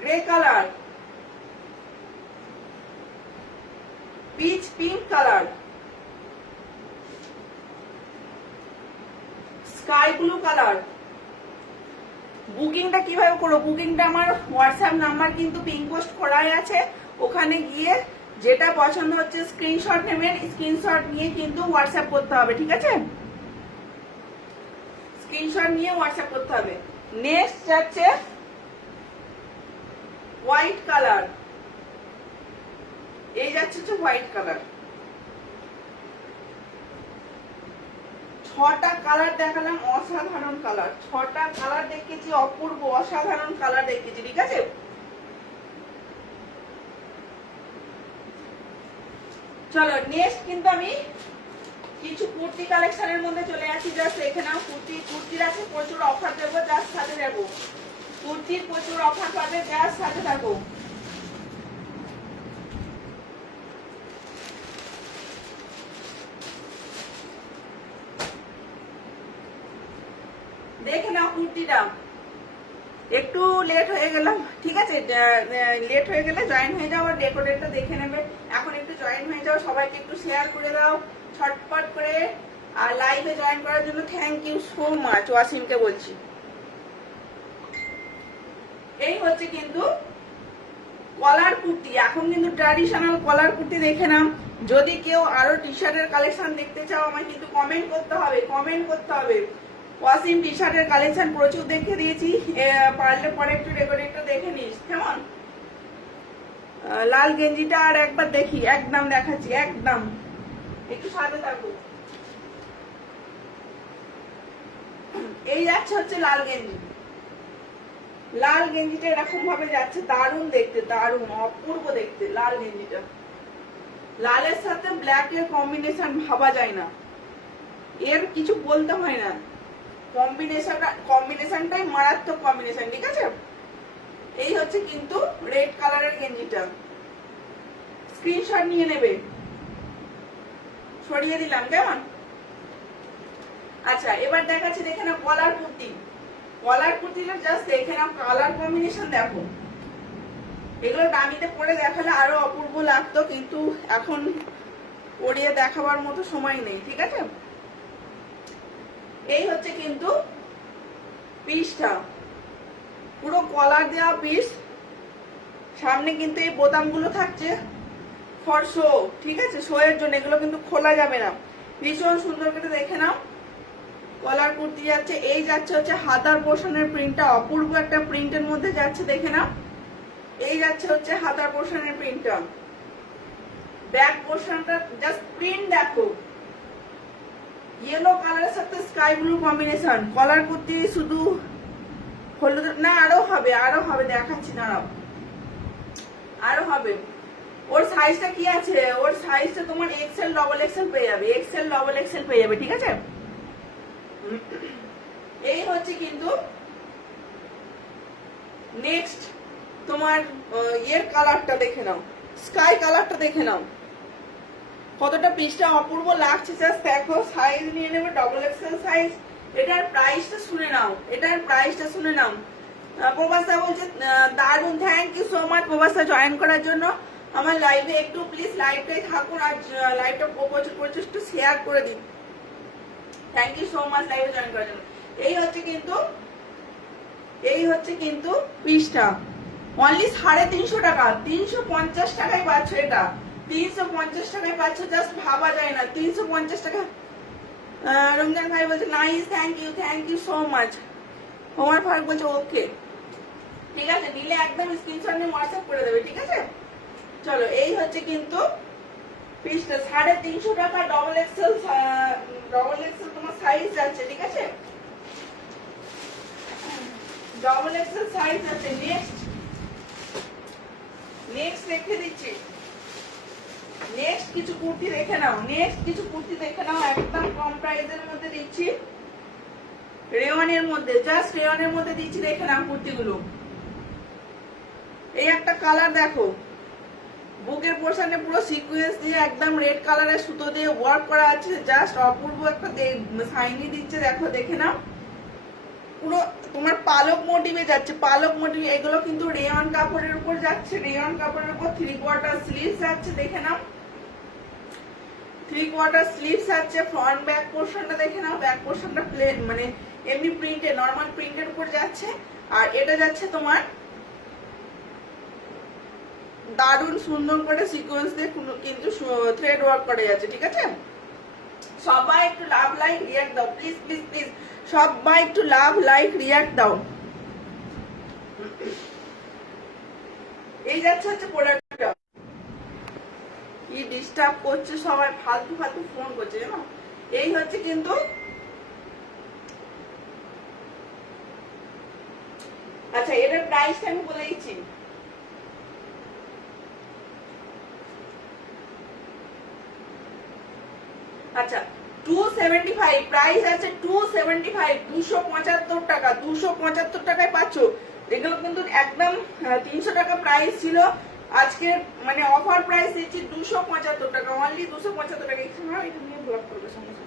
grey colour, pitch pink colour, sky blue colour. বুকিংটা কিভাবে করো? বুকিংটা আমার হোয়াটসঅ্যাপ নাম্বার কিন্তু পিন পোস্ট করাই আছে, ওখানে গিয়ে যেটা পছন্দ হচ্ছে স্ক্রিনশট নেবেন, স্ক্রিনশট নিয়ে কিন্তু হোয়াটসঅ্যাপ করতে হবে, ঠিক আছে? স্ক্রিনশট নিয়ে হোয়াটসঅ্যাপ করতে হবে। নেক্সট যাচ্ছে হোয়াইট কালার, এই যাচ্ছে হচ্ছে হোয়াইট কালার। 6টা কালার দেখালাম, অসাধারণ কালার, 6টা কালার দেখেছি, অপূর্ব অসাধারণ কালার দেখেছি, ঠিক আছে? চলো নেক্সট কিন্তু আমি কিছু কুর্তি কালেকশনের মধ্যে চলে আসি। জাস্ট এখানে কুর্তির আছে প্রচুর অফার দেবো, জাস্ট সাথে দেবো। কুর্তির প্রচুর অফার পাবে, জাস্ট সাথে থাকো। দেখে নাও কুর্তিটা। একটু লেট হয়ে গেলাম, ঠিক আছে? লেট হয়ে গেলে জয়েন হয়ে যাও আর ডেকোরেটটা দেখে নেবে। এখন একটু জয়েন হয়ে যাও, সবাইকে একটু শেয়ার করে দাও ছটপট করে। আর লাইভে জয়েন করার জন্য থ্যাংক ইউ সো মাচ, ওয়াসিমকে বলছি। এই হচ্ছে কিন্তু কলার কুর্তি, এখন কিন্তু ট্র্যাডিশনাল কলার কুর্তি দেখে নাও। যদি কেউ আরো টি শার্টের কালেকশন দেখতে চাও, আমায় কিন্তু কমেন্ট করতে হবে, কমেন্ট করতে হবে। ওয়াসিম টি শার্টের কালেকশন প্রচুর দেখে দিয়েছি, পারলে পরে একটু ডেকোরেটটা দেখে নিস কেমন। লাল গেঞ্জিটা আর একবার দেখি, একদম দেখাচ্ছি, একদম একটু সাথে থাকো। এই যাচ্ছে হচ্ছে লাল গেঞ্জি, লাল গেঞ্জিটা এরকম ভাবে যাচ্ছে, দারুণ দেখতে, দারুণ অপূর্ব দেখতে লাল গেঞ্জিটা। লালের সাথে ব্ল্যাক এর কম্বিনেশন ভাবা যায় না, এর কিছু বলতে হয় না, কম্বিনেশনটাই মারাত্মক কম্বিনেশন, ঠিক আছে? এই হচ্ছে কিন্তু রেড কালারের গেঞ্জিটা, স্ক্রিনশট নিয়ে নেবে। সরিয়ে দিলাম, কেমন? আচ্ছা এবার দেখাচ্ছি, দেখে নাও কলার কুর্তি। কলার কুর্তিটা জাস্ট দেখে নাও, কালার কম্বিনেশন দেখো। এগুলো দামিতে পরে দেখালে আরো অপূর্ব লাগতো, কিন্তু এখন পরিয়ে দেখাবার মতো সময় নেই, ঠিক আছে? এই হচ্ছে কিন্তু পিসটা, পুরো কলার দেওয়া পিস। সামনে কিন্তু এই বোতামগুলো থাকছে ফর শো, ঠিক আছে? শো এর জন্য, এগুলো কিন্তু খোলা যাবে না। ভীষণ সুন্দর করে দেখে নাও, কলার কুর্তি যাচ্ছে। এই যাচ্ছে হচ্ছে হাতার পোর্শনের প্রিন্টটা, অপূর্ব একটা প্রিন্টের মধ্যে যাচ্ছে, দেখে নাও। এই যাচ্ছে হচ্ছে হাতার পোর্শনের প্রিন্টটা, ব্যাক পোর্শনটা জাস্ট প্রিন্ট দেখো, ইয়েলো কালারের সাথে স্কাই ব্লু কম্বিনেশন। কলার কুর্তি শুধু হলুদ না, আরো হবে, আরো হবে, দেখাচ্ছি দাঁড়াও, আরো হবে। ওর সাইজটা কি আছে? ওর সাইজটা তোমার এক্সেল ডবল এক্সেল পেয়ে যাবে, এক্সেল ডবল এক্সেল পেয়ে যাবে, ঠিক আছে? এই হচ্ছে কিন্তু নেক্সট তোমার এর কালারটা দেখে নাও, স্কাই কালারটা দেখে নাও, কতটা পিসটা অপূর্ব লাগছে। জাস্ট দেখো, সাইজ নিয়ে নেবে ডবল এক্সেল সাইজ। এটার প্রাইসটা শুনে নাও, এটার প্রাইসটা শুনে নাও। প্রবাসা বলছে দারুন, thank you so much Prabasa join করার জন্য আমার লাইভে। একটু প্লিজ লাইভটাই থাকুন আর লাইভটা প্রচুর প্রচুর একটু শেয়ার করে দিন। থ্যাংক ইউ সো মাচ লাইভে জয়েন করার জন্য। এই হচ্ছে কিন্তু পিসটা অনলি 350 টাকা, 350 টাকায় পাচ্ছ এটা, 350 টাকায় পাচ্ছ, জাস্ট ভাবা যায় না, 350 টাকা। রমজান ভাই বলছে nice, thank you so much. Omar Faruk বলছে ওকে, ঠিক আছে? নিলে একদম স্ক্রিনশট নিয়ে হোয়াটসঅ্যাপ করে দেবে, ঠিক আছে? চলো এই হচ্ছে কিন্তু পিসটা 350 টাকা, ডবল এক্সেল তোমার সাইজ যাচ্ছে, ঠিক আছে? ডবল এক্সেল সাইজ যাচ্ছে। নেক্সট রেখে দিচ্ছি, নেক্সট কিছু কুর্তি দেখে নাও, একদম কম প্রাইসের মধ্যে দিচ্ছি, রেওয়ানের মধ্যে, জাস্ট রেওয়ানের মধ্যে দিচ্ছি, দেখে নাও কুর্তিগুলো। এই একটা কালার দেখো, বুকের পোর্শনে পুরো সিকোয়েন্স দিয়ে একদম রেড কালারের সুতো দিয়ে ওয়ার্ক করা আছে, জাস্ট অপূর্ব একটা শাইনি দিচ্ছে, দেখো দেখে নাও। পুরো তোমার পালক মোটিভে যাচ্ছে, পালক মোটিভ। এগুলো কিন্তু রেয়ন কাপড়ের উপর যাচ্ছে, রেয়ন কাপড়ের উপর 3/4 স্লিভস যাচ্ছে, দেখে নাও 3/4 স্লিভস আছে। ফ্রন্ট ব্যাক পোর্শনটা দেখে নাও, ব্যাক পোর্শনটা প্লেন মানে এমনি প্রিন্টেড, নরমাল প্রিন্টের উপর যাচ্ছে। আর এটা যাচ্ছে তোমার দারুণ সুন্দর করে সিকোয়েন্স দিয়ে কিন্তু থ্রেড ওয়ার্ক করে যাচ্ছে, ঠিক আছে। সবাই একটু লাভ লাইক রিয়াক্ট দাও প্লিজ প্লিজ প্লিজ, সবাই একটু লাভ লাইক রিয়াক্ট দাও। এই যাচ্ছে হচ্ছে প্রোডাক্টটা। কি ডিস্টার্ব করছে সবাই, ফালতু ফালতু ফোন করছে জানো। এই হচ্ছে কিন্তু আচ্ছা, এটার প্রাইসটা আমি বলে দিচ্ছি। আচ্ছা 275 প্রাইস আছে, 275 275 টাকা, 275 টাকায় পাচ্ছ। এগুলো কিন্তু একদম 300 টাকা প্রাইস ছিল, আজকে মানে অফার প্রাইস দিচ্ছি 275 টাকা, অনলি 275 টাকা। এটা নিয়ে ব্লক করবে সমস্যা,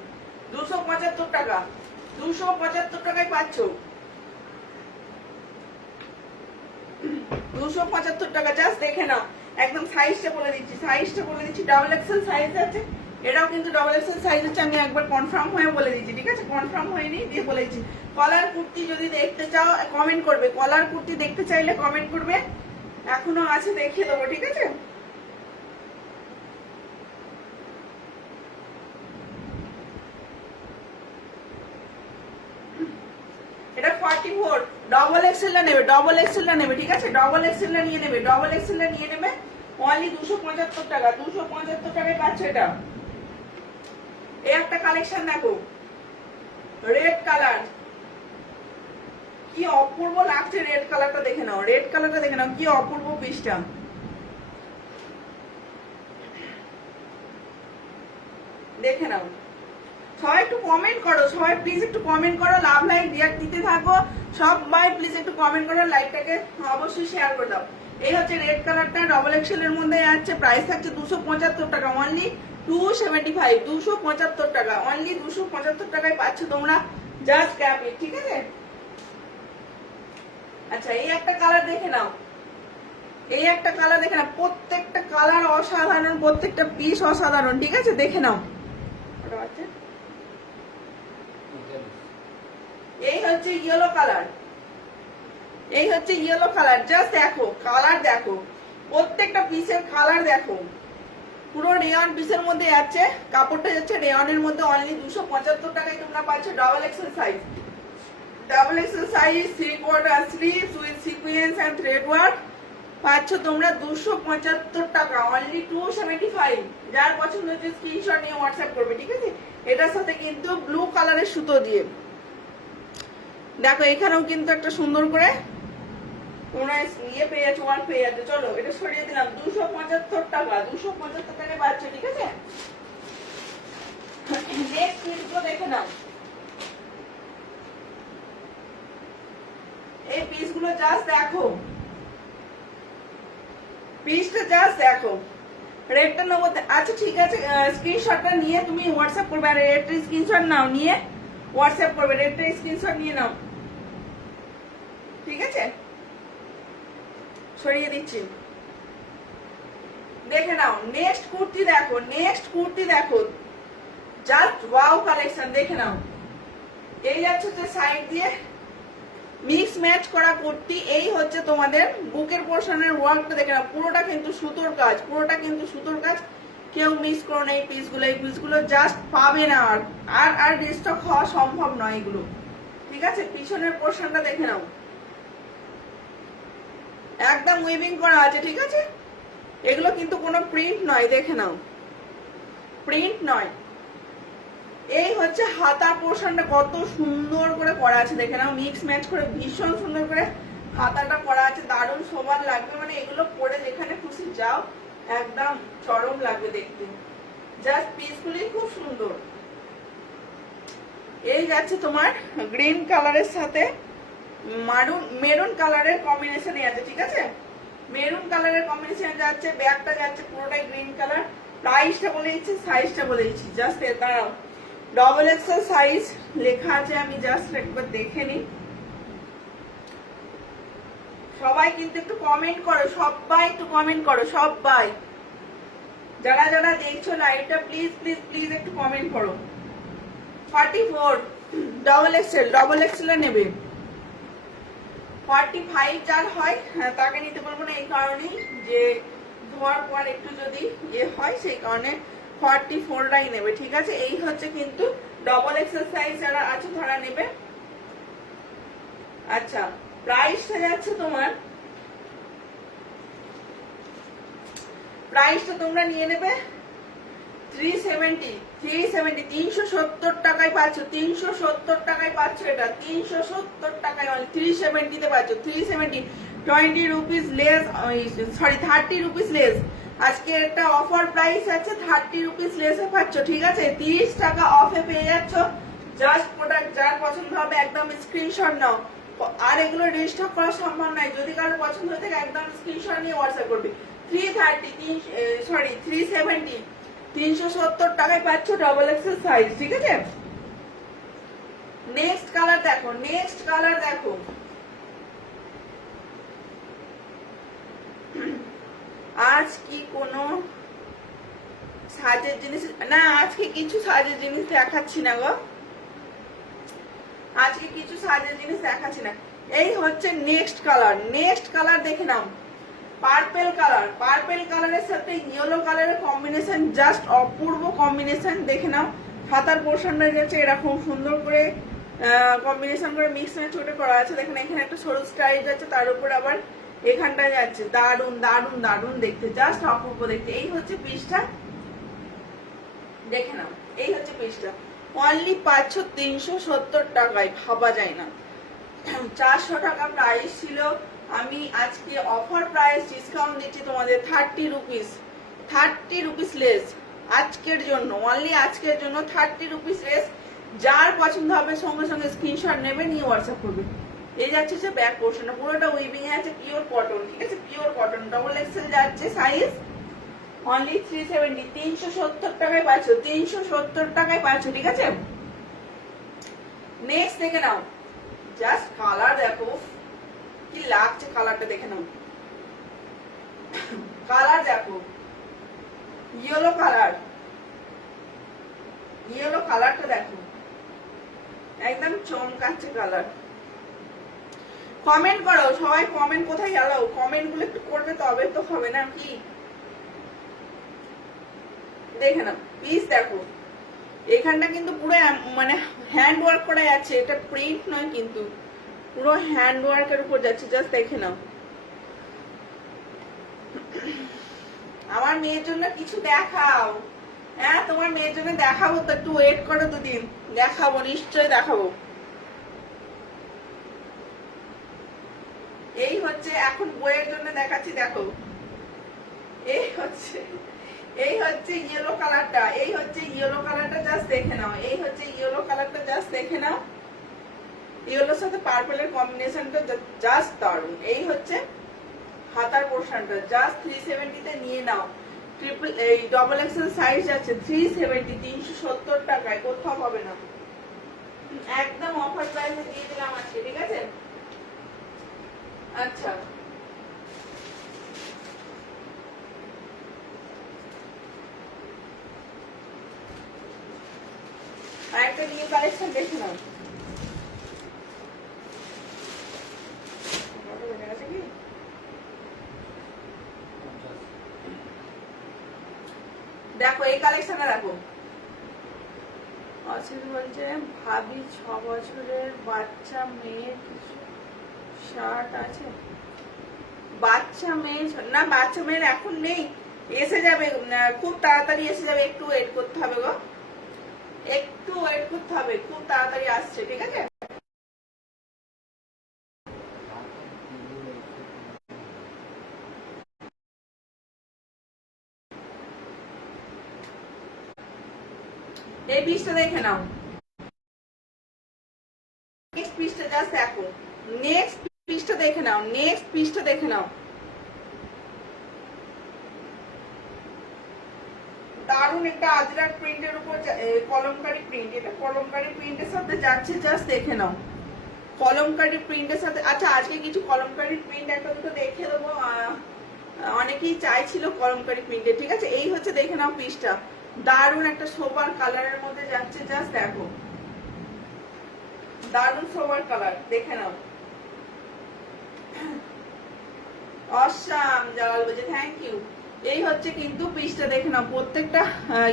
275 টাকা, 275 টাকায় পাচ্ছ, 275 টাকা। জাস্ট দেখে নাও, একদম সাইজটা বলে দিচ্ছি, সাইজটা বলে দিচ্ছি। ডাবল এক্সেল সাইজ আছে, এটাও কিন্তু ডাবল এক্সেল সাইজ হচ্ছে। আমি একবার কনফার্ম হয়ে বলে দিচ্ছি, ঠিক আছে, কনফার্ম হয়নি দিয়ে বলে দিচ্ছি। কলার কুর্তি যদি দেখতে চাও কমেন্ট করবে, কলার কুর্তি দেখতে চাইলে কমেন্ট করবে, এখনো আছে দেখিয়ে দেবো, ঠিক আছে। এটা 44 ডবল এক্সেলটা নেবে, ডবল এক্সেলটা নেবে, ঠিক আছে, ডবল এক্সেলটা নিয়ে নেবে, ডবল এক্সেলটা নিয়ে নেবে। অনলি 275 টাকা, 275 টাকায় পাচ্ছ এটা। এই একটা কালেকশন দেখো, রেড কালার, কি অপূর্ব লাগছে রেড কালারটা, দেখে নাও, রেড কালারটা দেখে নাও, কি অপূর্ব পিসটা। দেখে নাও, সবাই একটু কমেন্ট করো, সবাই প্লিজ একটু কমেন্ট করো, লাভ লাইক রিয়াক্ট দিতে থাকো, সবাই প্লিজ একটু কমেন্ট করো, লাইকটাকে অবশ্যই শেয়ার করে দাও। এই হচ্ছে রেড কালারটা, ডবল এক্সেল এর মধ্যে আছে, প্রাইস থাকছে 275 টাকা, অনলি 275, 275 টাকা, অনলি 275 টাকায় পাচ্ছ তোমরা, জাস্ট ক্যাপ ইট, ঠিক আছে। আচ্ছা এই একটা কালার দেখে নাও, এই একটা কালার দেখে নাও, প্রত্যেকটা কালার অসাধারণ, প্রত্যেকটা পিস অসাধারণ, ঠিক আছে, দেখে নাও। এই হচ্ছে ইয়েলো কালার, এই হচ্ছে ইয়েলো কালার, জাস্ট দেখো কালার, দেখো প্রত্যেকটা পিসের কালার দেখো, পুরো রেয়ন পিসের মধ্যে যাচ্ছে, কাপড়টা যাচ্ছে রেয়নের মধ্যে, অনলি 275 টাকায় তোমরা পাচ্ছ double XL size, double XL size, 3/4 sleeves with sequence and thread work পাচ্ছ তোমরা 275 টাকা, অনলি 275। যার পছন্দ হচ্ছে স্ক্রিনশট নিয়ে হোয়াটসঅ্যাপ করবে, ঠিক আছে। এটার সাথে কিন্তু ব্লু কালারের সুতো দিয়ে দেখো, এখানেও কিন্তু একটা সুন্দর করে তোমরা ইয়ে পেয়ে যাচ্ছ, ওয়ার্ক পেয়ে যাচ্ছ। চলো এটা সরিয়ে দিলাম, 275 টাকা, 275 টাকায় পাচ্ছ, ঠিক আছে। নেক্সট পিসগুলো দেখে নাও, এই পিসগুলো জাস্ট দেখো, পিসটা জাস্ট দেখো, রেডটা নেবো। আচ্ছা ঠিক আছে, স্ক্রিনশটটা নিয়ে তুমি হোয়াটসঅ্যাপ করবে, আর রেডটা স্ক্রিনশট নাও, নিয়ে হোয়াটসঅ্যাপ করবে, রেডটা স্ক্রিনশট নিয়ে নাও, ঠিক আছে। সরিয়ে দিচ্ছি, দেখে নাও। নেক্সট কুর্তি দেখো, নেক্সট কুর্তি দেখো, জাস্ট ওয়াও কালেকশন, দেখে নাও। এই যাচ্ছে হচ্ছে সাইড দিয়ে মিক্স ম্যাচ করা কুর্তি। এই হচ্ছে তোমাদের বুকের পোর্শনের ওয়ার্কটা, দেখে নাও, পুরোটা কিন্তু সুতোর কাজ, পুরোটা কিন্তু সুতোর কাজ, কেউ মিস করো না এই পিসগুলো, এই পিসগুলো জাস্ট পাবে না, আর রিস্টক হওয়া সম্ভব নয় এগুলো, ঠিক আছে। পিছনের পোর্শনটা দেখে নাও, একদম উইভিং করা আছে, ঠিক আছে। এগুলো কিন্তু কোনো প্রিন্ট নয়, দেখে নাও, প্রিন্ট নয়। এই হচ্ছে হাতা পোর্শনটা, কত সুন্দর করে করা আছে, দেখে নাও, মিক্স ম্যাচ করে ভীষণ সুন্দর করে হাতাটা করা আছে, দারুণ সবার লাগবে, মানে এগুলো পরে যেখানে খুশি যাও একদম চরম লাগবে দেখতে, জাস্ট পিসগুলি খুব সুন্দর। এই যাচ্ছে তোমার গ্রিন কালারের সাথে মেরুন কালারের কম্বিনেশনে আছে, ঠিক আছে, মেরুন কালারের কম্বিনেশনে যাচ্ছে, ব্যাগটা যাচ্ছে পুরোটাই গ্রিন কালার। প্রাইসটা বলে দিচ্ছি, সাইজটা বলে দিচ্ছি, জাস্ট দাঁড়াও, ডবল এক্সেল সাইজ লেখা আছে, আমি জাস্ট একবার দেখে নিই, সবাই কিন্তু একটু কমেন্ট করো, সবাই একটু কমেন্ট করো, সবাই যারা যারা দেখছো লাইভটা প্লিজ প্লিজ প্লিজ একটু কমেন্ট করো। 44 ডবল এক্সেল এ নেবে। 45 যার হয় তাকে নিতে বলবো না, এই কারণেই যে ধোয়ার পর একটু যদি ইয়ে হয় সেই কারণে 44টাই নেবে, ঠিক আছে। এই হচ্ছে কিন্তু ডবল এক্সেল সাইজ যারা আছে তারা নেবে। আচ্ছা, প্রাইসটা যাচ্ছে তোমার, প্রাইসটা তোমরা নিয়ে নেবে 370 370 টাকায় পাচ্ছ, 370 টাকায় পাচ্ছ, এটা 370 টাকায় 370 তে পাচ্ছ। 370 20 rupees less, sorry 30 rupees less. আজকে একটা অফার প্রাইস আছে, 30 রুপিস লেসে পাচ্ছ, ঠিক আছে। 30 টাকা অফে পেয়ে যাচ্ছ। জাস্ট প্রোডাক্ট যার পছন্দ হবে একদম স্ক্রিনশট নাও, আর এগুলো রেজিস্টার করা সম্ভব নয়। যদি কারো পছন্দ হয়ে থাকে একদম স্ক্রিনশট নিয়ে হোয়াটসঅ্যাপ করবে। 370 370 টাকায় পাচ্ছ ডবল এক্সেল সাইজ, ঠিক আছে। নেক্সট কালার দেখো, নেক্সট কালার দেখো। আজ কি কোনো সাজের জিনিস না, আজকে কিছু সাজের জিনিস দেখাচ্ছি না গো, আজকে কিছু সাজের জিনিস দেখাচ্ছি না। এই হচ্ছে নেক্সট কালার, নেক্সট কালার দেখে নাও। পার্পল কালার, পার্পল কালারের সাথে ইয়েলো কালারের কম্বিনেশন, জাস্ট অপূর্ব কম্বিনেশন। দেখে নাও হাতার পোর্শনটা যাচ্ছে এরকম সুন্দর করে কম্বিনেশন করে মিক্স ম্যাচ ছোট করা আছে। দেখেন এখানে একটা সরু স্টাইল যাচ্ছে, তার উপর আবার এখানটা যাচ্ছে। দারুন দারুন দারুন দেখতে, জাস্ট অপূর্ব দেখতে। এই হচ্ছে পিসটা, দেখে নাও এই হচ্ছে পিসটা। অনলি পাচ্ছ 370 টাকায়, ভাবা যায় না। 400 টাকা প্রাইস ছিল, আমি আজকে অফার প্রাইস ডিসকাউন্ট দিচ্ছি তোমাদের 30 রুপিস, 30 রুপিস লেস আজকের জন্য, অনলি আজকের জন্য 30 রুপিস লেস। যার পছন্দ হবে সঙ্গে সঙ্গে স্ক্রিনশট নেবে, নিয়ে হোয়াটসঅ্যাপ করবে। এই যাচ্ছে যে ব্যাক পোর্শনটা পুরোটা উইভিং এ আছে, পিওর কটন, ঠিক আছে, পিওর কটন। ডবল এক্সেল যাচ্ছে সাইজ, অনলি 370 370 টাকায় পাচ্ছ, 370 টাকায় পাচ্ছ, ঠিক আছে। নেক্সট দেখে নাও, জাস্ট কালার দেখো কি লাগছে, কালারটা দেখে নাও, কালার দেখো, ইয়েলো কালার, ইয়েলো কালারটা দেখো, একদম চমকাচ্ছে কালার। কমেন্ট করো সবাই, কমেন্ট কোথায় গেল, কমেন্ট গুলো একটু করবে তবে তো হবে না কি। দেখে নাও পিস দেখো, এখানটা কিন্তু পুরো মানে হ্যান্ড ওয়ার্ক করা যাচ্ছে, এটা প্রিন্ট নয় কিন্তু পুরো হ্যান্ড ওয়ার্কের উপর যাচ্ছে, জাস্ট দেখে নাও। আমার মেয়ের জন্য কিছু দেখাও, হ্যাঁ তোমার মেয়ের জন্য দেখাবো তো, একটু ওয়েট করো, দুদিন দেখাবো, নিশ্চয়ই দেখাবো। এই হচ্ছে এখন বইয়ের জন্য দেখাচ্ছি, দেখো এই হচ্ছে, এই হচ্ছে ইয়েলো কালারটা, এই হচ্ছে ইয়েলো কালারটা, জাস্ট দেখে নাও। এই হচ্ছে ইয়েলো কালারটা, জাস্ট দেখে নাও। ইয়েলোর সাথে পার্পলের কম্বিনেশনটা জাস্ট দারুণ। এই হচ্ছে হাতার পোর্শনটা, জাস্ট 370 তে নিয়ে নাও। ট্রিপল এই ডবল এক্সেল সাইজ আছে 370 370 টাকায়, কোথাও পাবে না, একদম অফার প্রাইসে দিয়ে দিলাম আজকে, ঠিক আছে। আচ্ছা আরেকটা নিউ কালেকশন দেখে নাও। দেখো এই কালেকশনটা দেখো, অসিত বলছে ভাবি 6 বছরের বাচ্চা মেয়ের কিছু শার্ট আছে। বাচ্চা মেয়ে না, বাচ্চা মেয়ের এখন নেই, এসে যাবে খুব তাড়াতাড়ি এসে যাবে, একটু ওয়েট করতে হবে গো, একটু ওয়েট করতে হবে, খুব তাড়াতাড়ি আসছে, ঠিক আছে। এই পিসটা দেখে নাও, নেক্সট পিসটা জাস্ট দেখো, নেক্সট পিসটা দেখে নাও, নেক্সট পিসটা দেখে নাও। দারুন একটা আজরাক প্রিন্টের উপর কলমকারী প্রিন্ট, এটা কলমকারী প্রিন্টের সাথে যাচ্ছে, জাস্ট দেখে নাও। কলমকারি প্রিন্টের সাথে। আচ্ছা আজকে কিছু কলমকারি প্রিন্ট একটা দুটো দেখে দেবো, অনেকেই চাইছিল কলমকারি প্রিন্টের, ঠিক আছে। এই হচ্ছে দেখে নাও পিসটা, দারুণ একটা সোবার কালারের মধ্যে যাচ্ছে, জাস্ট দেখো দারুণ সোবার কালার, দেখে নাও। অসাম জালাল বলছে থ্যাংক ইউ। এই হচ্ছে কিন্তু পিসটা, দেখে নাও প্রত্যেকটা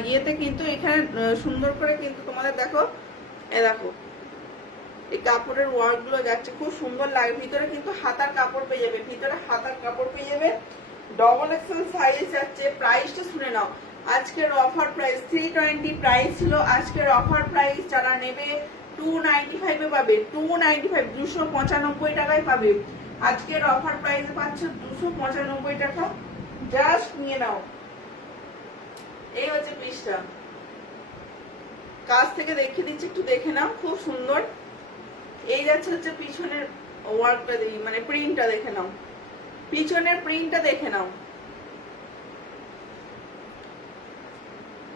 ইয়েতে কিন্তু এখানে সুন্দর করে কিন্তু তোমাদের দেখো, দেখো এই কাপড়ের ওয়ার্ক গুলো যাচ্ছে, খুব সুন্দর লাগে। ভিতরে কিন্তু হাতার কাপড় পেয়ে যাবে, ভিতরে হাতার কাপড় পেয়ে যাবে, ডবল এক্সেল সাইজ যাচ্ছে। প্রাইসটা শুনে নাও, আজকের অফার প্রাইস 320 প্রাইস ছিল, আজকের অফার প্রাইস যারা নেবে 295 এ পাবে, 295 295 টাকায় পাবে। আজকের অফার প্রাইসে পাচ্ছ 295 টাকা, জাস্ট নিয়ে নাও। এই হচ্ছে পিসটা, কাছ থেকে দেখিয়ে দিচ্ছি, একটু দেখে নাও, খুব সুন্দর। এই যাচ্ছে হচ্ছে পিছনের ওয়ার্কটা, মানে প্রিন্টটা দেখে নাও, পিছনের প্রিন্টটা দেখে নাও,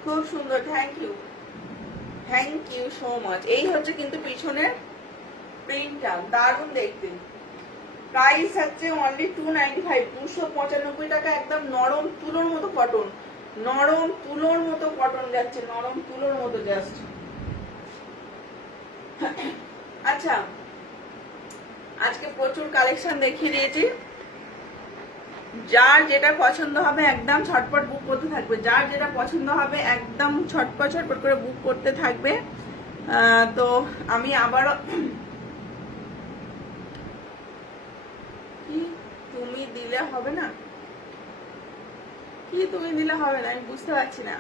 খুব সুন্দর। Thank you so much. এই হচ্ছে কিন্তু পিছনের প্রিন্টটা, দারুণ দেখতে। প্রাইস হচ্ছে অনলি 295, 295 টাকা। একদম নরম তুলোর মতো কটন, নরম তুলোর মতো কটন যাচ্ছে, নরম তুলোর মতো জাস্ট। আচ্ছা আজকে প্রচুর কালেকশন দেখিয়ে দিয়েছি, যার যেটা পছন্দ হবে একদম ছটপট বুক করতে থাকবে, যার যেটা পছন্দ হবে একদম ছটপট করে বুক করতে থাকবে। তো আমি আবারও, কি তুমি দিলে হবে না, কি তুমি দিলে হবে না, আমি বুঝতে পারছি না।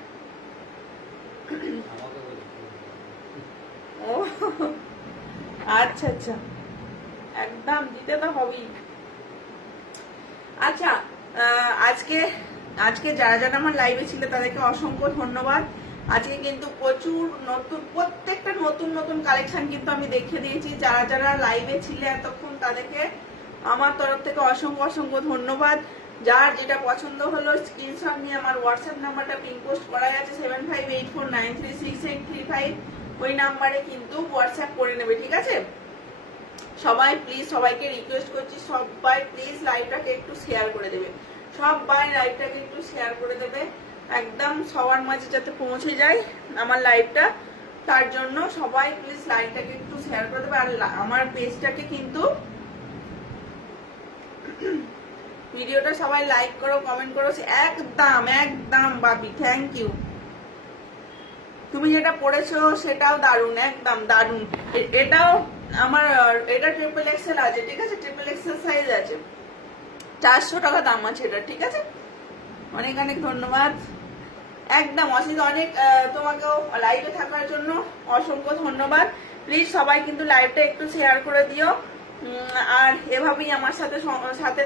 ও আচ্ছা আচ্ছা, একদম দিতে তো হবেই। আচ্ছা আজকে যারা যারা আমার লাইভে ছিল তাদেরকে অসংখ্য ধন্যবাদ। আজকে কিন্তু প্রচুর নতুন, প্রত্যেকটা নতুন নতুন কালেকশন কিন্তু আমি দেখিয়ে দিয়েছি। যারা যারা লাইভে ছিলে এতক্ষণ তাদেরকে আমার তরফ থেকে অসংখ্য ধন্যবাদ। যার যেটা পছন্দ হলো স্ক্রিনশট নিয়ে আমার হোয়াটসঅ্যাপ নাম্বারটা পিন পোস্ট করা আছে 7584936835, ওই নাম্বারে কিন্তু হোয়াটসঅ্যাপ করে নেবে, ঠিক আছে। সবাই প্লিজ, সবাইকে রিকোয়েস্ট করছি, সবাই প্লিজ লাইভটাকে একটু শেয়ার করে দেবে, সবাই লাইভটাকে একটু শেয়ার করে দেবে, একদম সবার মাঝে যাতে পৌঁছে যায় আমার লাইভটা, তার জন্য সবাই প্লিজ লাইভটাকে একটু শেয়ার করে দেবে। আর আমার পেজটাকে কিন্তু ভিডিওটা সবাই লাইক করো, কমেন্ট করো, একদম বাবি থ্যাংক ইউ। তুমি যেটা পড়েছো সেটাও দারুণ, একদম দারুণ। এটাও আমার, এটা ট্রিপল এক্সেল আছে, ঠিক আছে, ট্রিপল এক্সেল সাইজ আছে, 400 টাকা দাম আছে এটা, ঠিক আছে। অনেক অনেক ধন্যবাদ, একদম অনেক তোমাকেও লাইভে থাকার জন্য অসংখ্য ধন্যবাদ। প্লিজ সবাই কিন্তু লাইভটা একটু শেয়ার করে দিও, আর এভাবেই আমার সাথে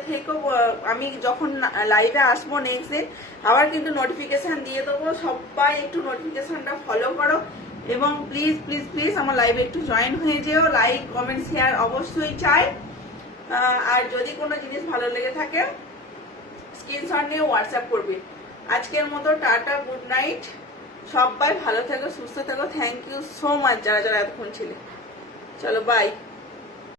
থেকো। আমি যখন লাইভে আসবো নেক্সট দিন আবার কিন্তু নোটিফিকেশন দিয়ে দেবো, সবাই একটু নোটিফিকেশনটা ফলো করো, এবং প্লিজ প্লিজ প্লিজ আমার লাইভে একটু জয়েন হয়ে যেও। লাইক কমেন্ট শেয়ার অবশ্যই চাই। আর যদি কোনো জিনিস ভালো লেগে থাকে স্ক্রিনশট নিয়ে হোয়াটসঅ্যাপ করবে। আজকের মতো টাটা, গুড নাইট, সবাই ভালো থেকো, সুস্থ থেকো। থ্যাংক ইউ সো মাচ যারা যারা এতক্ষণ ছিলে। চলো বাই।